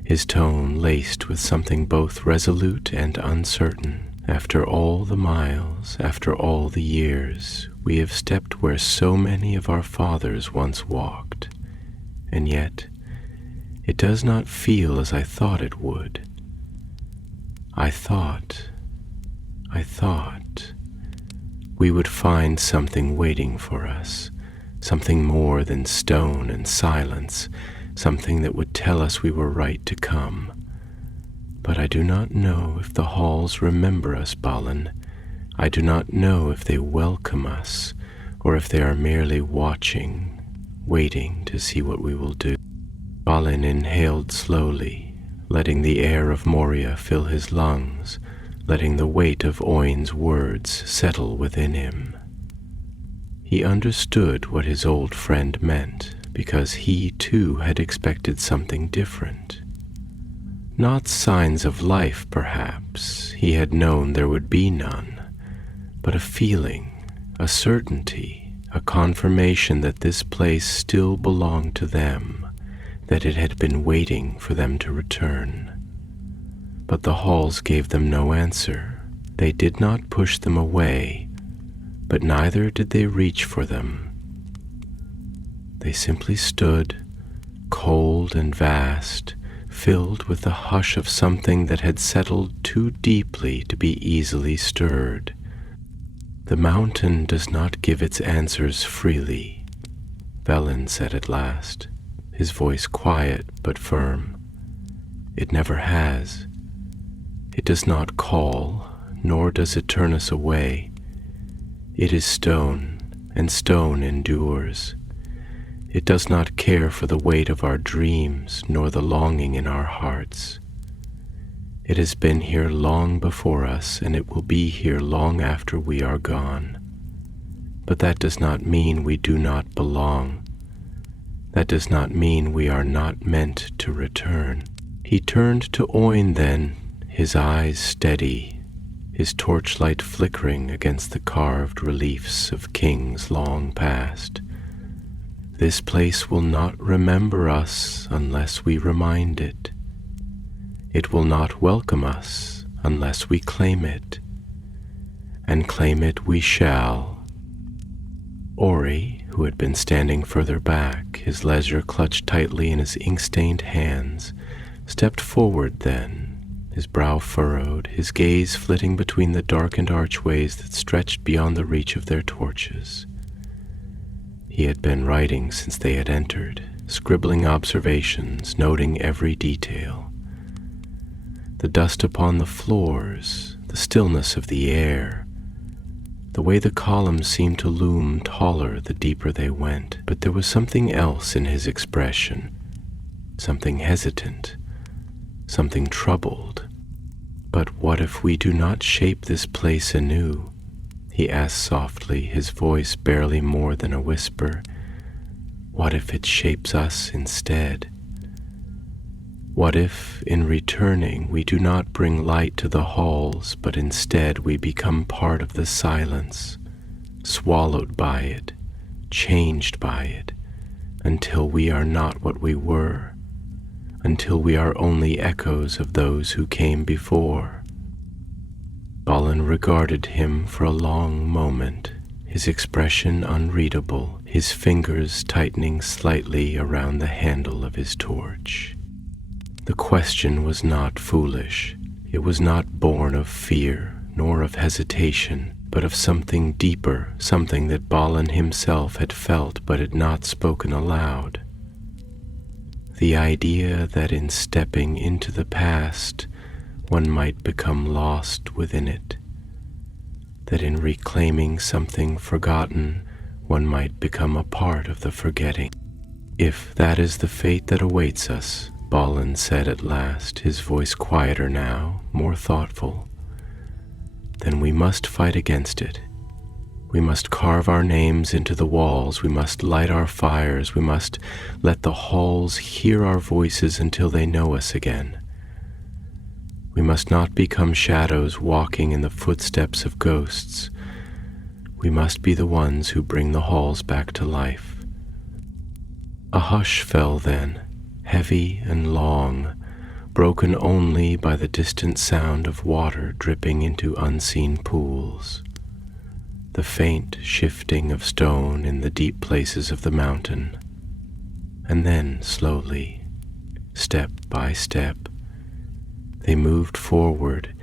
his tone laced with something both resolute and uncertain. "After all the miles, after all the years, we have stepped where so many of our fathers once walked, and yet it does not feel as I thought it would. I thought we would find something waiting for us, something more than stone and silence, something that would tell us we were right to come. But I do not know if the halls remember us, Balin. I do not know if they welcome us, or if they are merely watching, waiting to see what we will do." Balin inhaled slowly, letting the air of Moria fill his lungs, letting the weight of Oin's words settle within him. He understood what his old friend meant, because he too had expected something different. Not signs of life, perhaps, he had known there would be none, but a feeling, a certainty, a confirmation that this place still belonged to them, that it had been waiting for them to return. But the halls gave them no answer. They did not push them away, but neither did they reach for them. They simply stood, cold and vast, filled with the hush of something that had settled too deeply to be easily stirred. "The mountain does not give its answers freely," Balin said at last, his voice quiet but firm. "It never has. It does not call, nor does it turn us away. It is stone, and stone endures. It does not care for the weight of our dreams, nor the longing in our hearts. It has been here long before us, and it will be here long after we are gone. But that does not mean we do not belong. That does not mean we are not meant to return." He turned to Oin then, his eyes steady, his torchlight flickering against the carved reliefs of kings long past. "This place will not remember us unless we remind it. It will not welcome us unless we claim it, and claim it we shall." Ori, who had been standing further back, his ledger clutched tightly in his ink-stained hands, stepped forward then, his brow furrowed, his gaze flitting between the darkened archways that stretched beyond the reach of their torches. He had been writing since they had entered, scribbling observations, noting every detail. The dust upon the floors, the stillness of the air, the way the columns seemed to loom taller the deeper they went. But there was something else in his expression, something hesitant, something troubled. "But what if we do not shape this place anew?" he asked softly, his voice barely more than a whisper. "What if it shapes us instead? What if, in returning, we do not bring light to the halls, but instead we become part of the silence, swallowed by it, changed by it, until we are not what we were, until we are only echoes of those who came before?" Balin regarded him for a long moment, his expression unreadable, his fingers tightening slightly around the handle of his torch. The question was not foolish. It was not born of fear, nor of hesitation, but of something deeper, something that Balin himself had felt but had not spoken aloud. The idea that in stepping into the past, one might become lost within it, that in reclaiming something forgotten, one might become a part of the forgetting. If that is the fate that awaits us, Balin said at last, his voice quieter now, more thoughtful, then we must fight against it. We must carve our names into the walls, we must light our fires, we must let the halls hear our voices until they know us again. We must not become shadows walking in the footsteps of ghosts. We must be the ones who bring the halls back to life. A hush fell then, heavy and long, broken only by the distant sound of water dripping into unseen pools, the faint shifting of stone in the deep places of the mountain. And then slowly, step by step, they moved forward,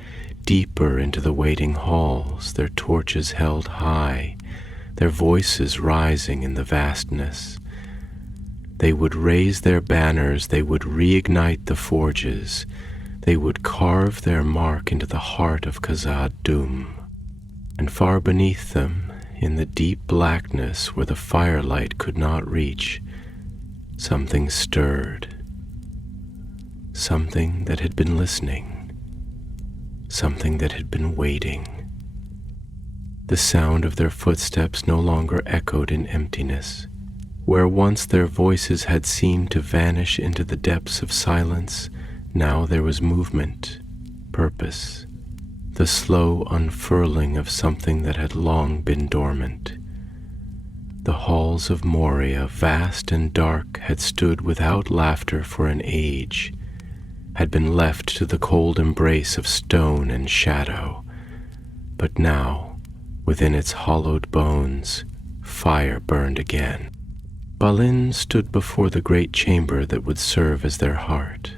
deeper into the waiting halls, their torches held high, their voices rising in the vastness. They would raise their banners, they would reignite the forges, they would carve their mark into the heart of Khazad-dûm. And far beneath them, in the deep blackness where the firelight could not reach, something stirred. Something that had been listening. Something that had been waiting. The sound of their footsteps no longer echoed in emptiness. Where once their voices had seemed to vanish into the depths of silence, now there was movement, purpose, the slow unfurling of something that had long been dormant. The halls of Moria, vast and dark, had stood without laughter for an age, had been left to the cold embrace of stone and shadow. But now, within its hollowed bones, fire burned again. Balin stood before the great chamber that would serve as their heart,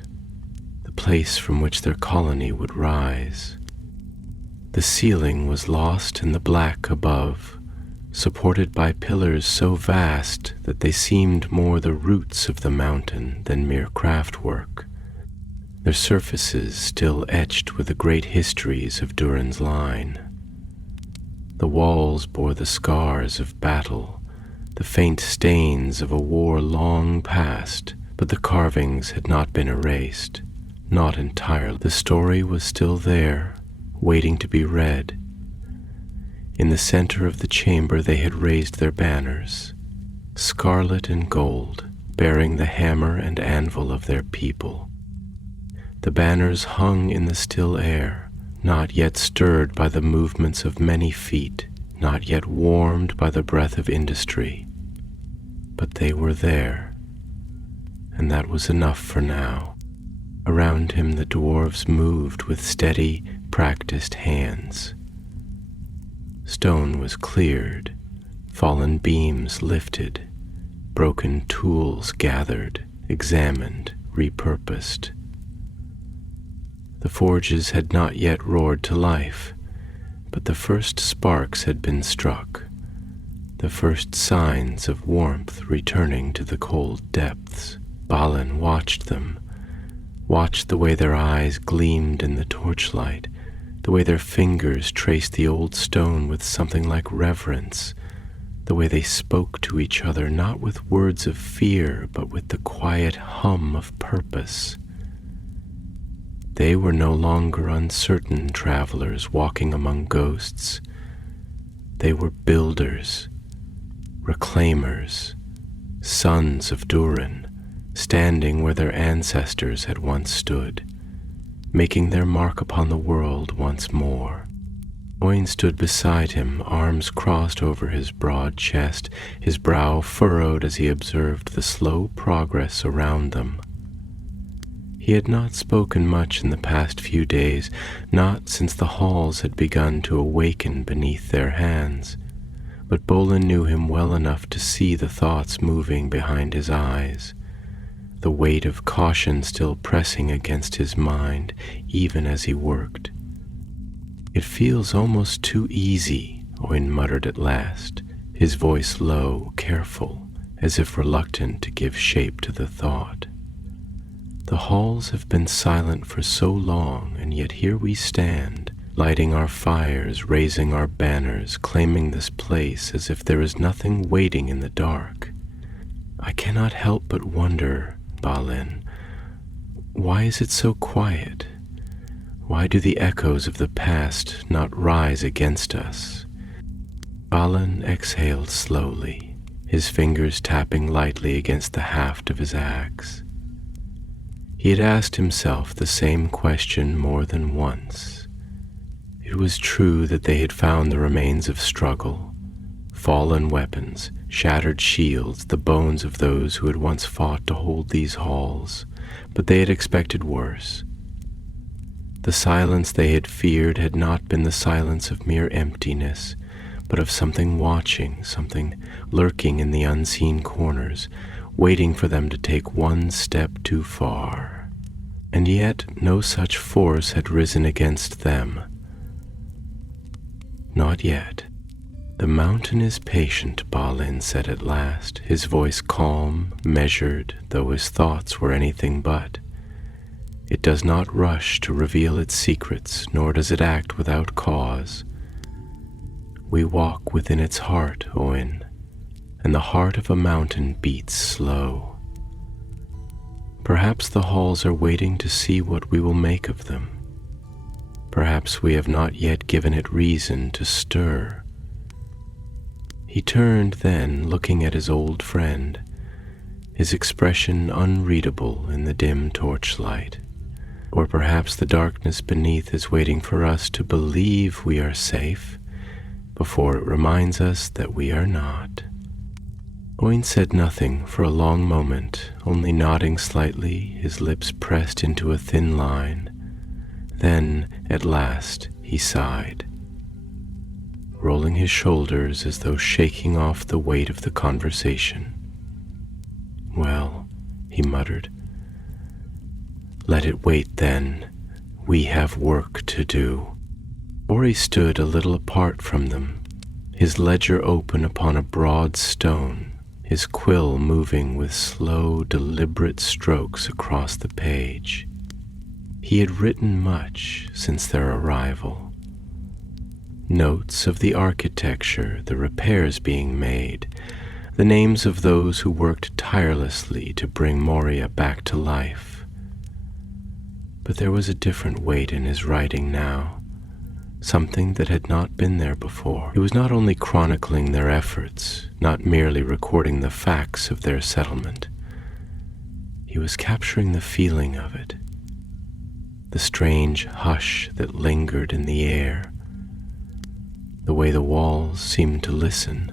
the place from which their colony would rise. The ceiling was lost in the black above, supported by pillars so vast that they seemed more the roots of the mountain than mere craftwork, their surfaces still etched with the great histories of Durin's line. The walls bore the scars of battle, the faint stains of a war long past, but the carvings had not been erased, not entirely. The story was still there, waiting to be read. In the center of the chamber they had raised their banners, scarlet and gold, bearing the hammer and anvil of their people. The banners hung in the still air, not yet stirred by the movements of many feet, not yet warmed by the breath of industry. But they were there, and that was enough for now. Around him the dwarves moved with steady, practiced hands. Stone was cleared, fallen beams lifted, broken tools gathered, examined, repurposed. The forges had not yet roared to life, but the first sparks had been struck, the first signs of warmth returning to the cold depths. Balin watched them, watched the way their eyes gleamed in the torchlight, the way their fingers traced the old stone with something like reverence, the way they spoke to each other not with words of fear, but with the quiet hum of purpose. They were no longer uncertain travelers walking among ghosts. They were builders, reclaimers, sons of Durin, standing where their ancestors had once stood, making their mark upon the world once more. Owain stood beside him, arms crossed over his broad chest, his brow furrowed as he observed the slow progress around them. He had not spoken much in the past few days, not since the halls had begun to awaken beneath their hands, but Balin knew him well enough to see the thoughts moving behind his eyes, the weight of caution still pressing against his mind even as he worked. "It feels almost too easy," Owen muttered at last, his voice low, careful, as if reluctant to give shape to the thought. "The halls have been silent for so long, and yet here we stand, lighting our fires, raising our banners, claiming this place as if there is nothing waiting in the dark. I cannot help but wonder, Balin, why is it so quiet? Why do the echoes of the past not rise against us?" Balin exhaled slowly, his fingers tapping lightly against the haft of his axe. He had asked himself the same question more than once. It was true that they had found the remains of struggle, fallen weapons, shattered shields, the bones of those who had once fought to hold these halls, but they had expected worse. The silence they had feared had not been the silence of mere emptiness, but of something watching, something lurking in the unseen corners, waiting for them to take one step too far. And yet no such force had risen against them. Not yet. "The mountain is patient," Balin said at last, his voice calm, measured, though his thoughts were anything but. "It does not rush to reveal its secrets, nor does it act without cause. We walk within its heart, Owen, and the heart of a mountain beats slow. Perhaps the halls are waiting to see what we will make of them. Perhaps we have not yet given it reason to stir." He turned then, looking at his old friend, his expression unreadable in the dim torchlight. "Or perhaps the darkness beneath is waiting for us to believe we are safe before it reminds us that we are not." Owen said nothing for a long moment, only nodding slightly, his lips pressed into a thin line. Then, at last, he sighed, rolling his shoulders as though shaking off the weight of the conversation. "Well," he muttered, "let it wait then. We have work to do." Ori stood a little apart from them, his ledger open upon a broad stone, his quill moving with slow, deliberate strokes across the page. He had written much since their arrival. Notes of the architecture, the repairs being made, the names of those who worked tirelessly to bring Moria back to life. But there was a different weight in his writing now, something that had not been there before. He was not only chronicling their efforts, not merely recording the facts of their settlement. He was capturing the feeling of it, the strange hush that lingered in the air, the way the walls seemed to listen,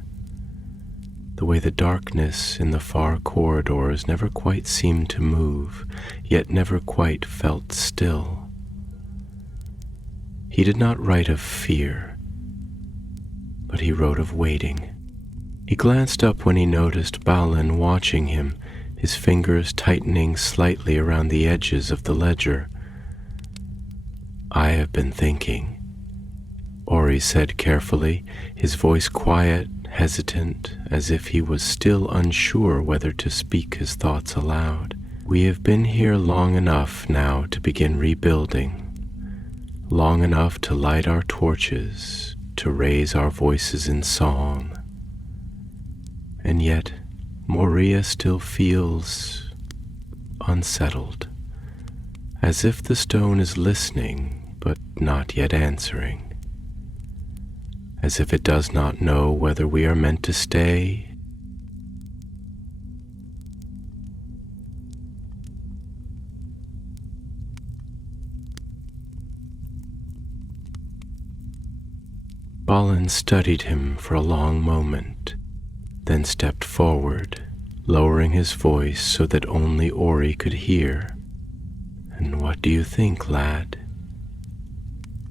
the way the darkness in the far corridors never quite seemed to move, yet never quite felt still. He did not write of fear, but he wrote of waiting. He glanced up when he noticed Balin watching him, his fingers tightening slightly around the edges of the ledger. "I have been thinking," Ori said carefully, his voice quiet, hesitant, as if he was still unsure whether to speak his thoughts aloud. "We have been here long enough now to begin rebuilding, long enough to light our torches, to raise our voices in song. And yet, Moria still feels unsettled, as if the stone is listening but not yet answering, as if it does not know whether we are meant to stay. Balin studied him for a long moment, then stepped forward, lowering his voice so that only Ori could hear. And what do you think, lad?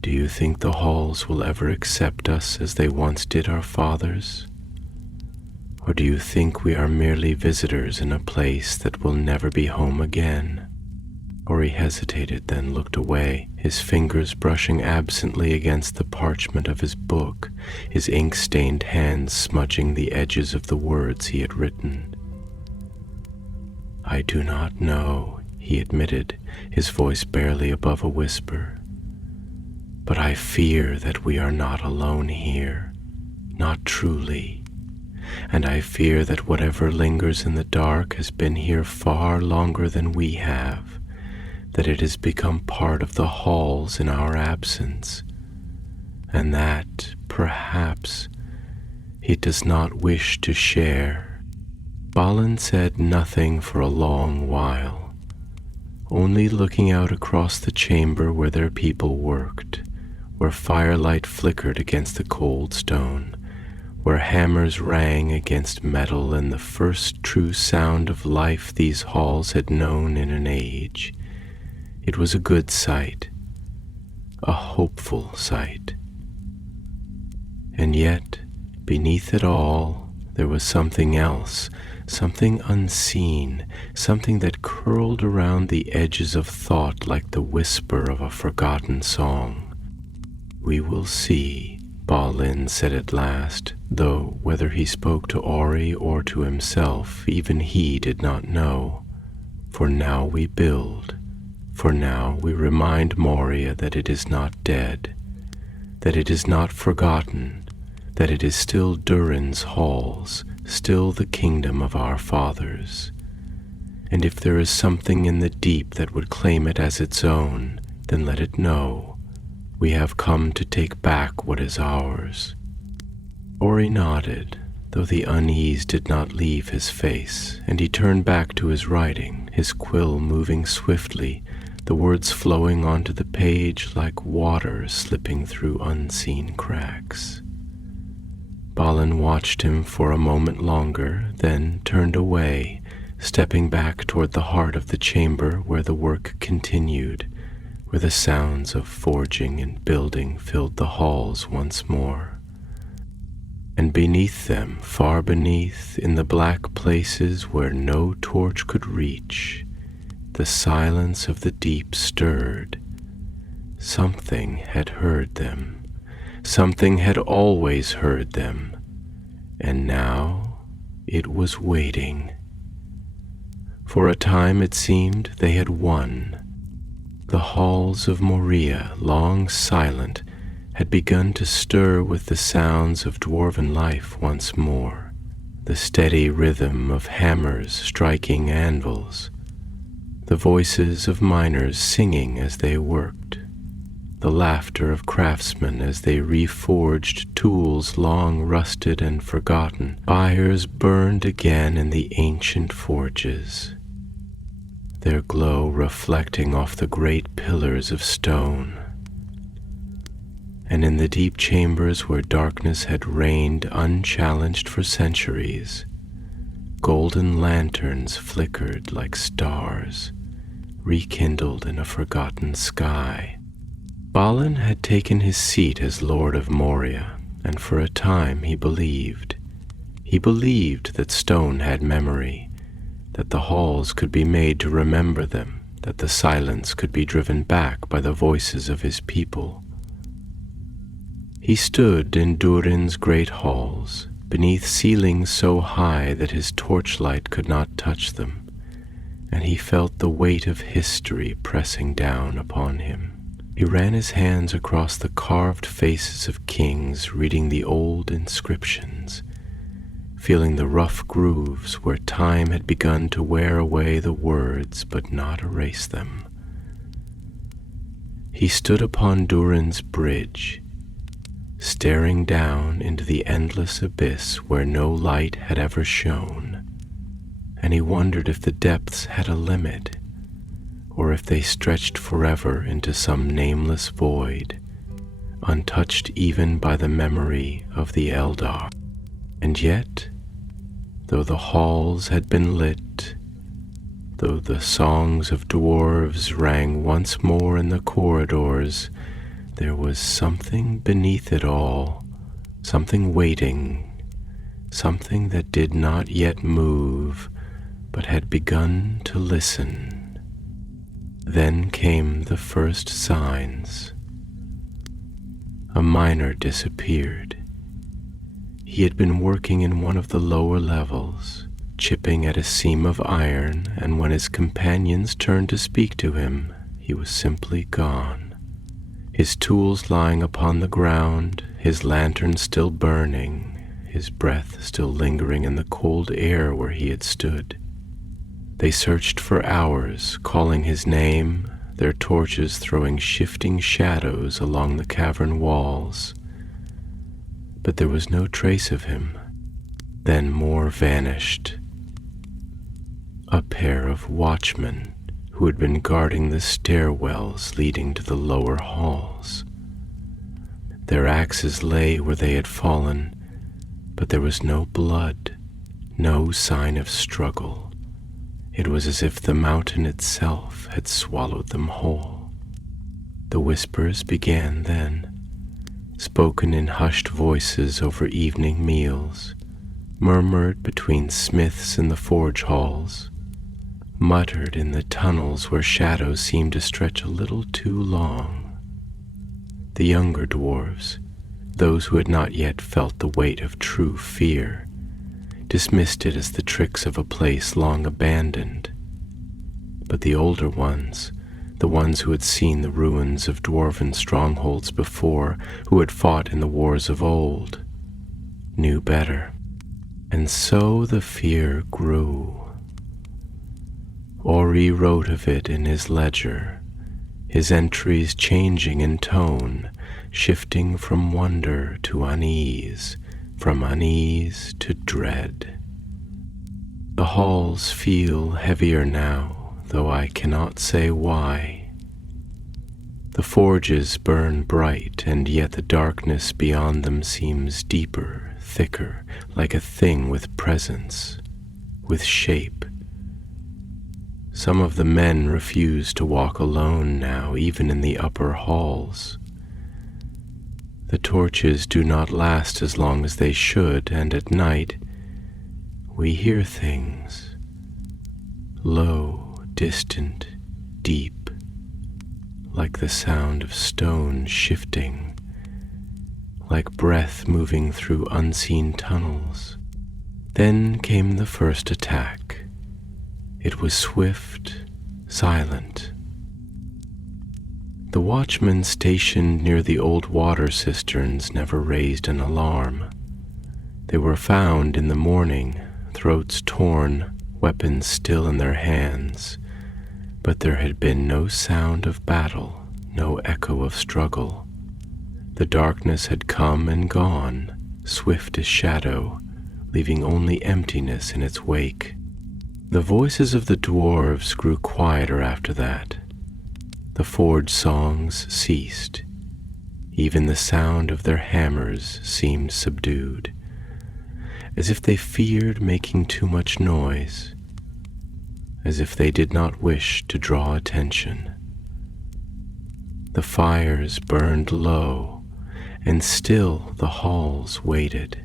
Do you think the halls will ever accept us as they once did our fathers? Or do you think we are merely visitors in a place that will never be home again? Or he hesitated, then looked away, his fingers brushing absently against the parchment of his book, his ink-stained hands smudging the edges of the words he had written. I do not know, he admitted, his voice barely above a whisper. But I fear that we are not alone here, not truly. And I fear that whatever lingers in the dark has been here far longer than we have, that it has become part of the halls in our absence, and that, perhaps, it does not wish to share. Balin said nothing for a long while, only looking out across the chamber where their people worked, where firelight flickered against the cold stone, where hammers rang against metal, and the first true sound of life these halls had known in an age. It was a good sight, a hopeful sight. And yet, beneath it all, there was something else, something unseen, something that curled around the edges of thought like the whisper of a forgotten song. We will see, Balin said at last, though whether he spoke to Ori or to himself, even he did not know. For now we build. For now we remind Moria that it is not dead, that it is not forgotten, that it is still Durin's halls, still the kingdom of our fathers. And if there is something in the deep that would claim it as its own, then let it know. We have come to take back what is ours. Ori nodded, though the unease did not leave his face, and he turned back to his writing, his quill moving swiftly, the words flowing onto the page like water slipping through unseen cracks. Balin watched him for a moment longer, then turned away, stepping back toward the heart of the chamber where the work continued, where the sounds of forging and building filled the halls once more. And beneath them, far beneath, in the black places where no torch could reach, the silence of the deep stirred. Something had heard them. Something had always heard them. And now it was waiting. For a time it seemed they had won. The halls of Moria, long silent, had begun to stir with the sounds of dwarven life once more, the steady rhythm of hammers striking anvils, the voices of miners singing as they worked, the laughter of craftsmen as they reforged tools long rusted and forgotten. Fires burned again in the ancient forges, their glow reflecting off the great pillars of stone. And in the deep chambers where darkness had reigned unchallenged for centuries, golden lanterns flickered like stars, rekindled in a forgotten sky. Balin had taken his seat as Lord of Moria, and for a time he believed. He believed that stone had memory, that the halls could be made to remember them, that the silence could be driven back by the voices of his people. He stood in Durin's great halls, beneath ceilings so high that his torchlight could not touch them, and he felt the weight of history pressing down upon him. He ran his hands across the carved faces of kings, reading the old inscriptions, feeling the rough grooves where time had begun to wear away the words but not erase them. He stood upon Durin's bridge, staring down into the endless abyss where no light had ever shone, and he wondered if the depths had a limit, or if they stretched forever into some nameless void, untouched even by the memory of the Eldar. And yet, though the halls had been lit, though the songs of dwarves rang once more in the corridors, there was something beneath it all, something waiting, something that did not yet move, but had begun to listen. Then came the first signs. A miner disappeared. He had been working in one of the lower levels, chipping at a seam of iron, and when his companions turned to speak to him, he was simply gone. His tools lying upon the ground, his lantern still burning, his breath still lingering in the cold air where he had stood. They searched for hours, calling his name, their torches throwing shifting shadows along the cavern walls. But there was no trace of him. Then more vanished. A pair of watchmen who had been guarding the stairwells leading to the lower halls. Their axes lay where they had fallen, but there was no blood, no sign of struggle. It was as if the mountain itself had swallowed them whole. The whispers began then, spoken in hushed voices over evening meals, murmured between smiths in the forge halls, muttered in the tunnels where shadows seemed to stretch a little too long. The younger dwarves, those who had not yet felt the weight of true fear, dismissed it as the tricks of a place long abandoned. But the older ones, the ones who had seen the ruins of dwarven strongholds before, who had fought in the wars of old, knew better. And so the fear grew. Ori wrote of it in his ledger, his entries changing in tone, shifting from wonder to unease, from unease to dread. The halls feel heavier now, though I cannot say why. The forges burn bright, and yet the darkness beyond them seems deeper, thicker, like a thing with presence, with shape. Some of the men refuse to walk alone now, even in the upper halls. The torches do not last as long as they should, and at night we hear things, low, distant, deep, like the sound of stone shifting, like breath moving through unseen tunnels. Then came the first attack. It was swift, silent. The watchmen stationed near the old water cisterns never raised an alarm. They were found in the morning, throats torn, weapons still in their hands, but there had been no sound of battle, no echo of struggle. The darkness had come and gone, swift as shadow, leaving only emptiness in its wake. The voices of the dwarves grew quieter after that. The forge songs ceased. Even the sound of their hammers seemed subdued, as if they feared making too much noise, as if they did not wish to draw attention. The fires burned low, and still the halls waited.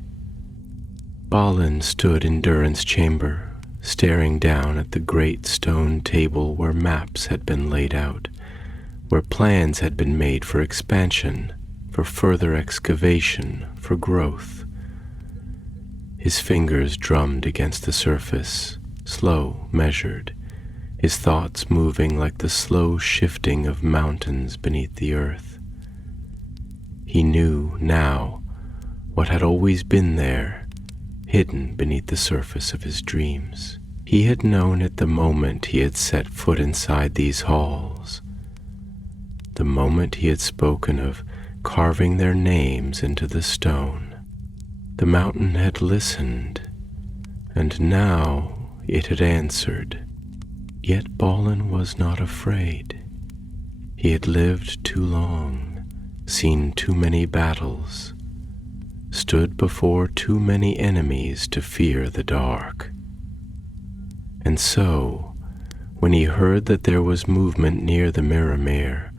Balin stood in Durin's chamber, staring down at the great stone table where maps had been laid out, where plans had been made for expansion, for further excavation, for growth. His fingers drummed against the surface, slow, measured, his thoughts moving like the slow shifting of mountains beneath the earth. He knew now what had always been there, hidden beneath the surface of his dreams. He had known it the moment he had set foot inside these halls, the moment he had spoken of carving their names into the stone. The mountain had listened, and now it had answered. Yet Balin was not afraid. He had lived too long, seen too many battles, stood before too many enemies to fear the dark. And so, When he heard that there was movement near the Mirrormere,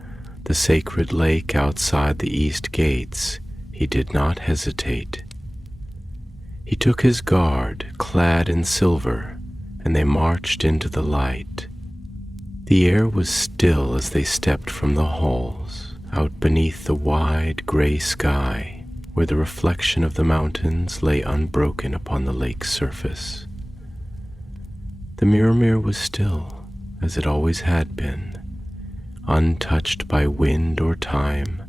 the sacred lake outside the east gates, he did not hesitate. He took his guard, clad in silver, and they marched into the light. The air was still as they stepped from the halls, out beneath the wide gray sky, where the reflection of the mountains lay unbroken upon the lake's surface. The Mirrormere was still, as it always had been, untouched by wind or time,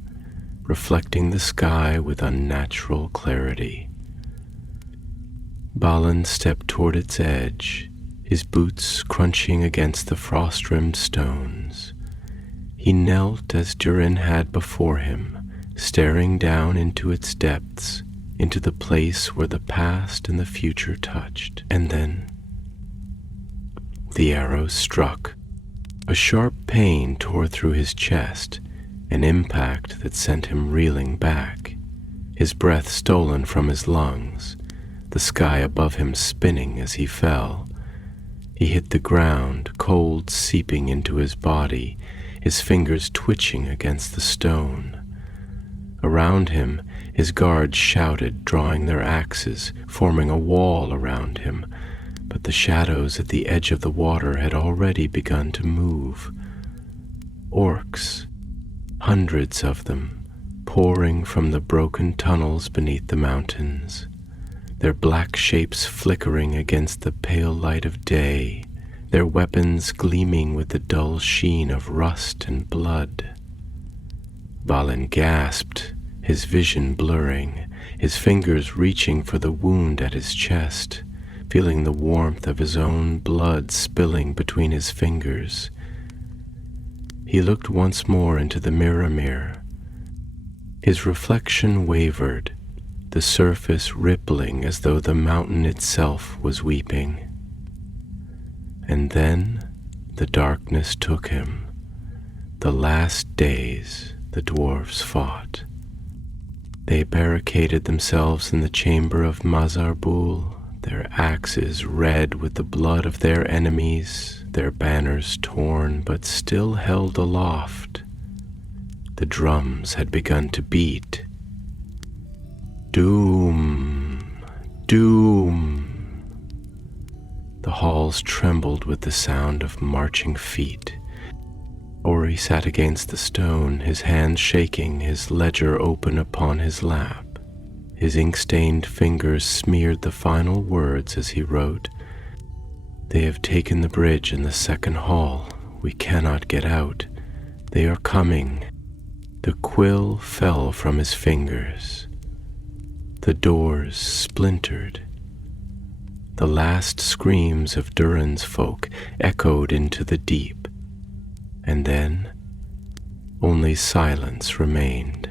reflecting the sky with unnatural clarity. Balin stepped toward its edge, his boots crunching against the frost-rimmed stones. He knelt as Durin had before him, staring down into its depths, into the place where the past and the future touched. And then the arrow struck. A sharp pain tore through his chest, an impact that sent him reeling back, his breath stolen from his lungs, the sky above him spinning as he fell. He hit the ground, cold seeping into his body, his fingers twitching against the stone. Around him, his guards shouted, drawing their axes, forming a wall around him, but the shadows at the edge of the water had already begun to move. Orcs, hundreds of them, pouring from the broken tunnels beneath the mountains, their black shapes flickering against the pale light of day, their weapons gleaming with the dull sheen of rust and blood. Balin gasped, his vision blurring, his fingers reaching for the wound at his chest, feeling the warmth of his own blood spilling between his fingers. He looked once more into the Mirrormere. His reflection wavered, the surface rippling as though the mountain itself was weeping. And then the darkness took him. The last days the dwarves fought. They barricaded themselves in the chamber of Mazarbul, their axes red with the blood of their enemies, their banners torn but still held aloft. The drums had begun to beat. Doom, doom. The halls trembled with the sound of marching feet. Ori sat against the stone, his hands shaking, his ledger open upon his lap. His ink-stained fingers smeared the final words as he wrote, "They have taken the bridge in the second hall. We cannot get out. They are coming." The quill fell from his fingers. The doors splintered. The last screams of Durin's folk echoed into the deep, and then only silence remained.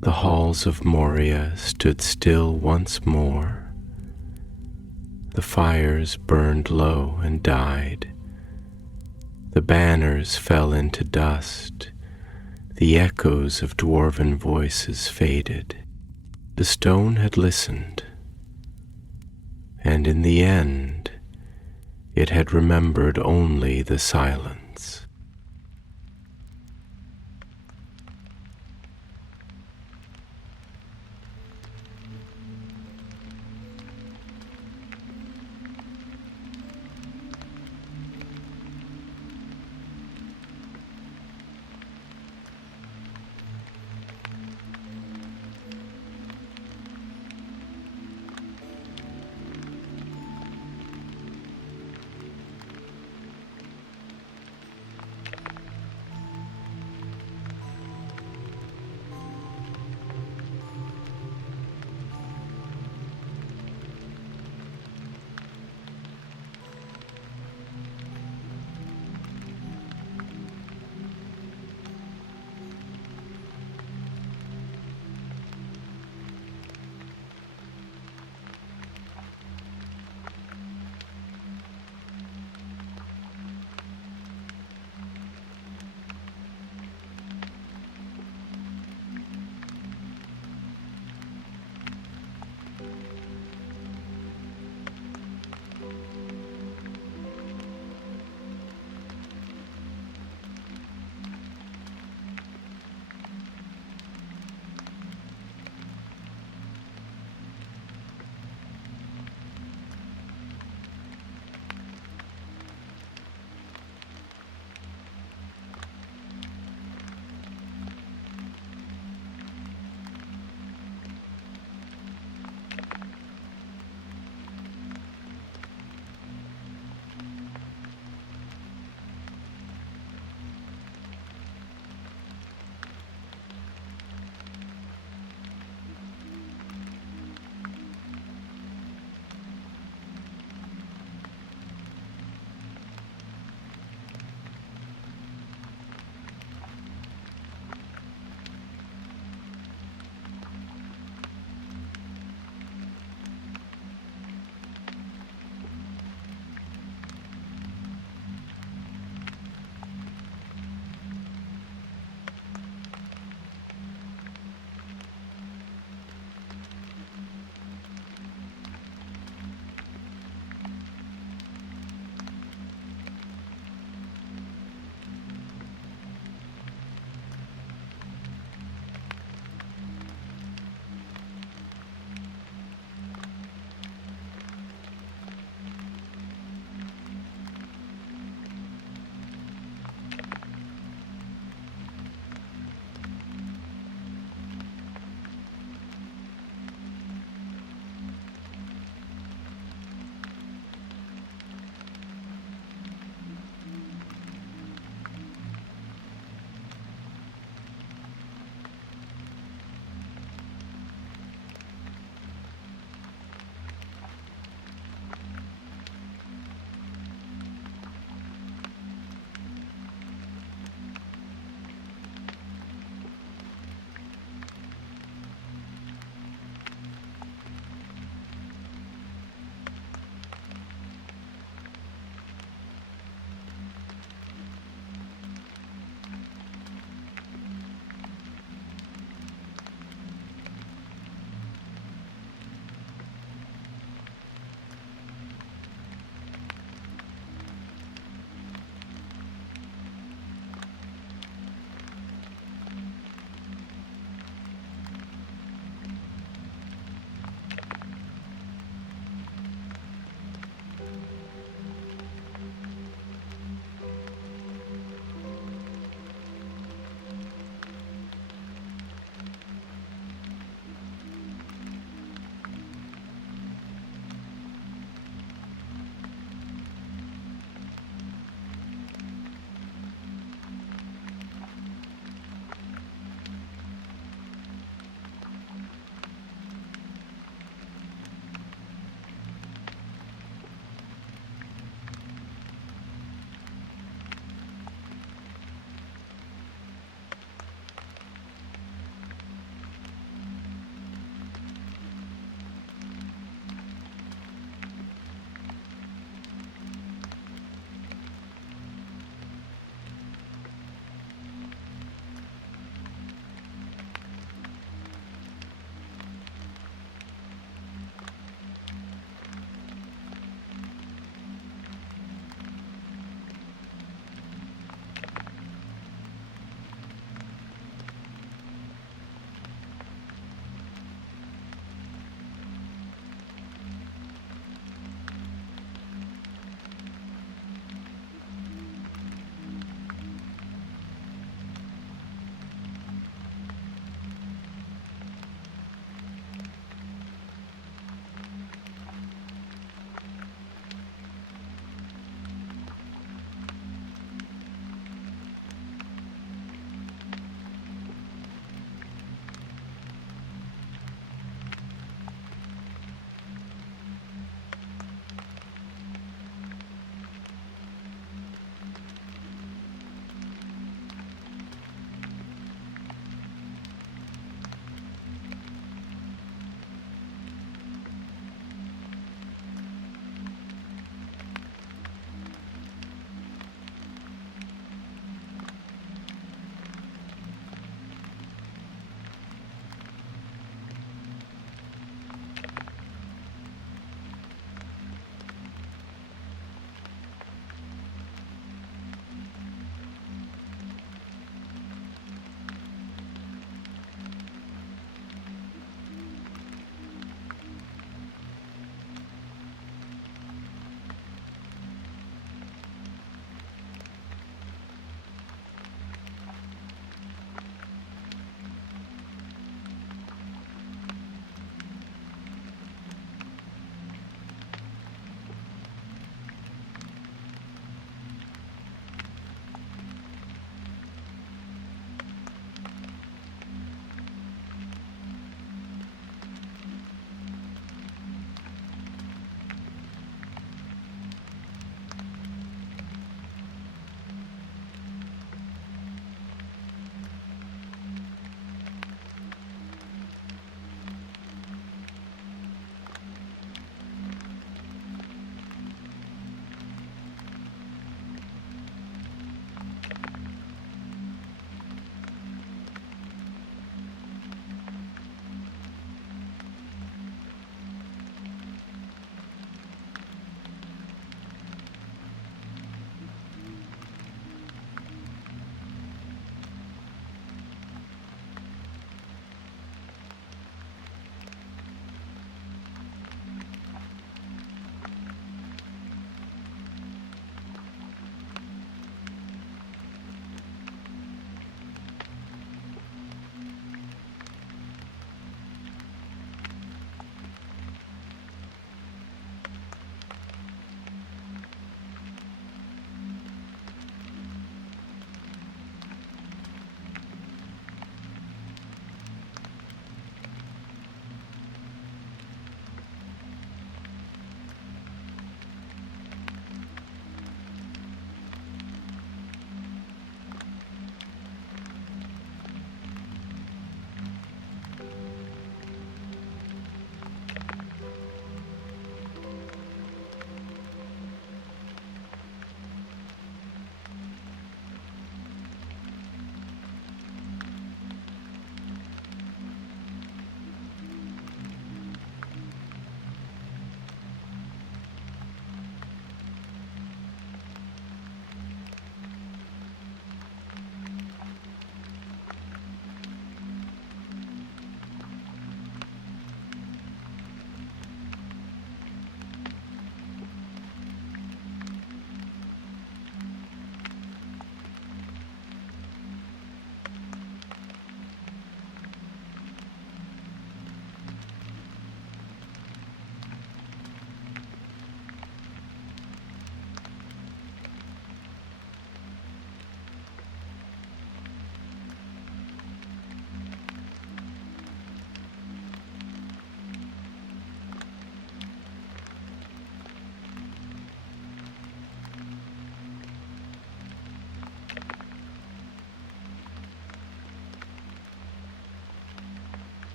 The halls of Moria stood still once more. The fires burned low and died. The banners fell into dust. The echoes of dwarven voices faded. The stone had listened, and in the end, it had remembered only the silence.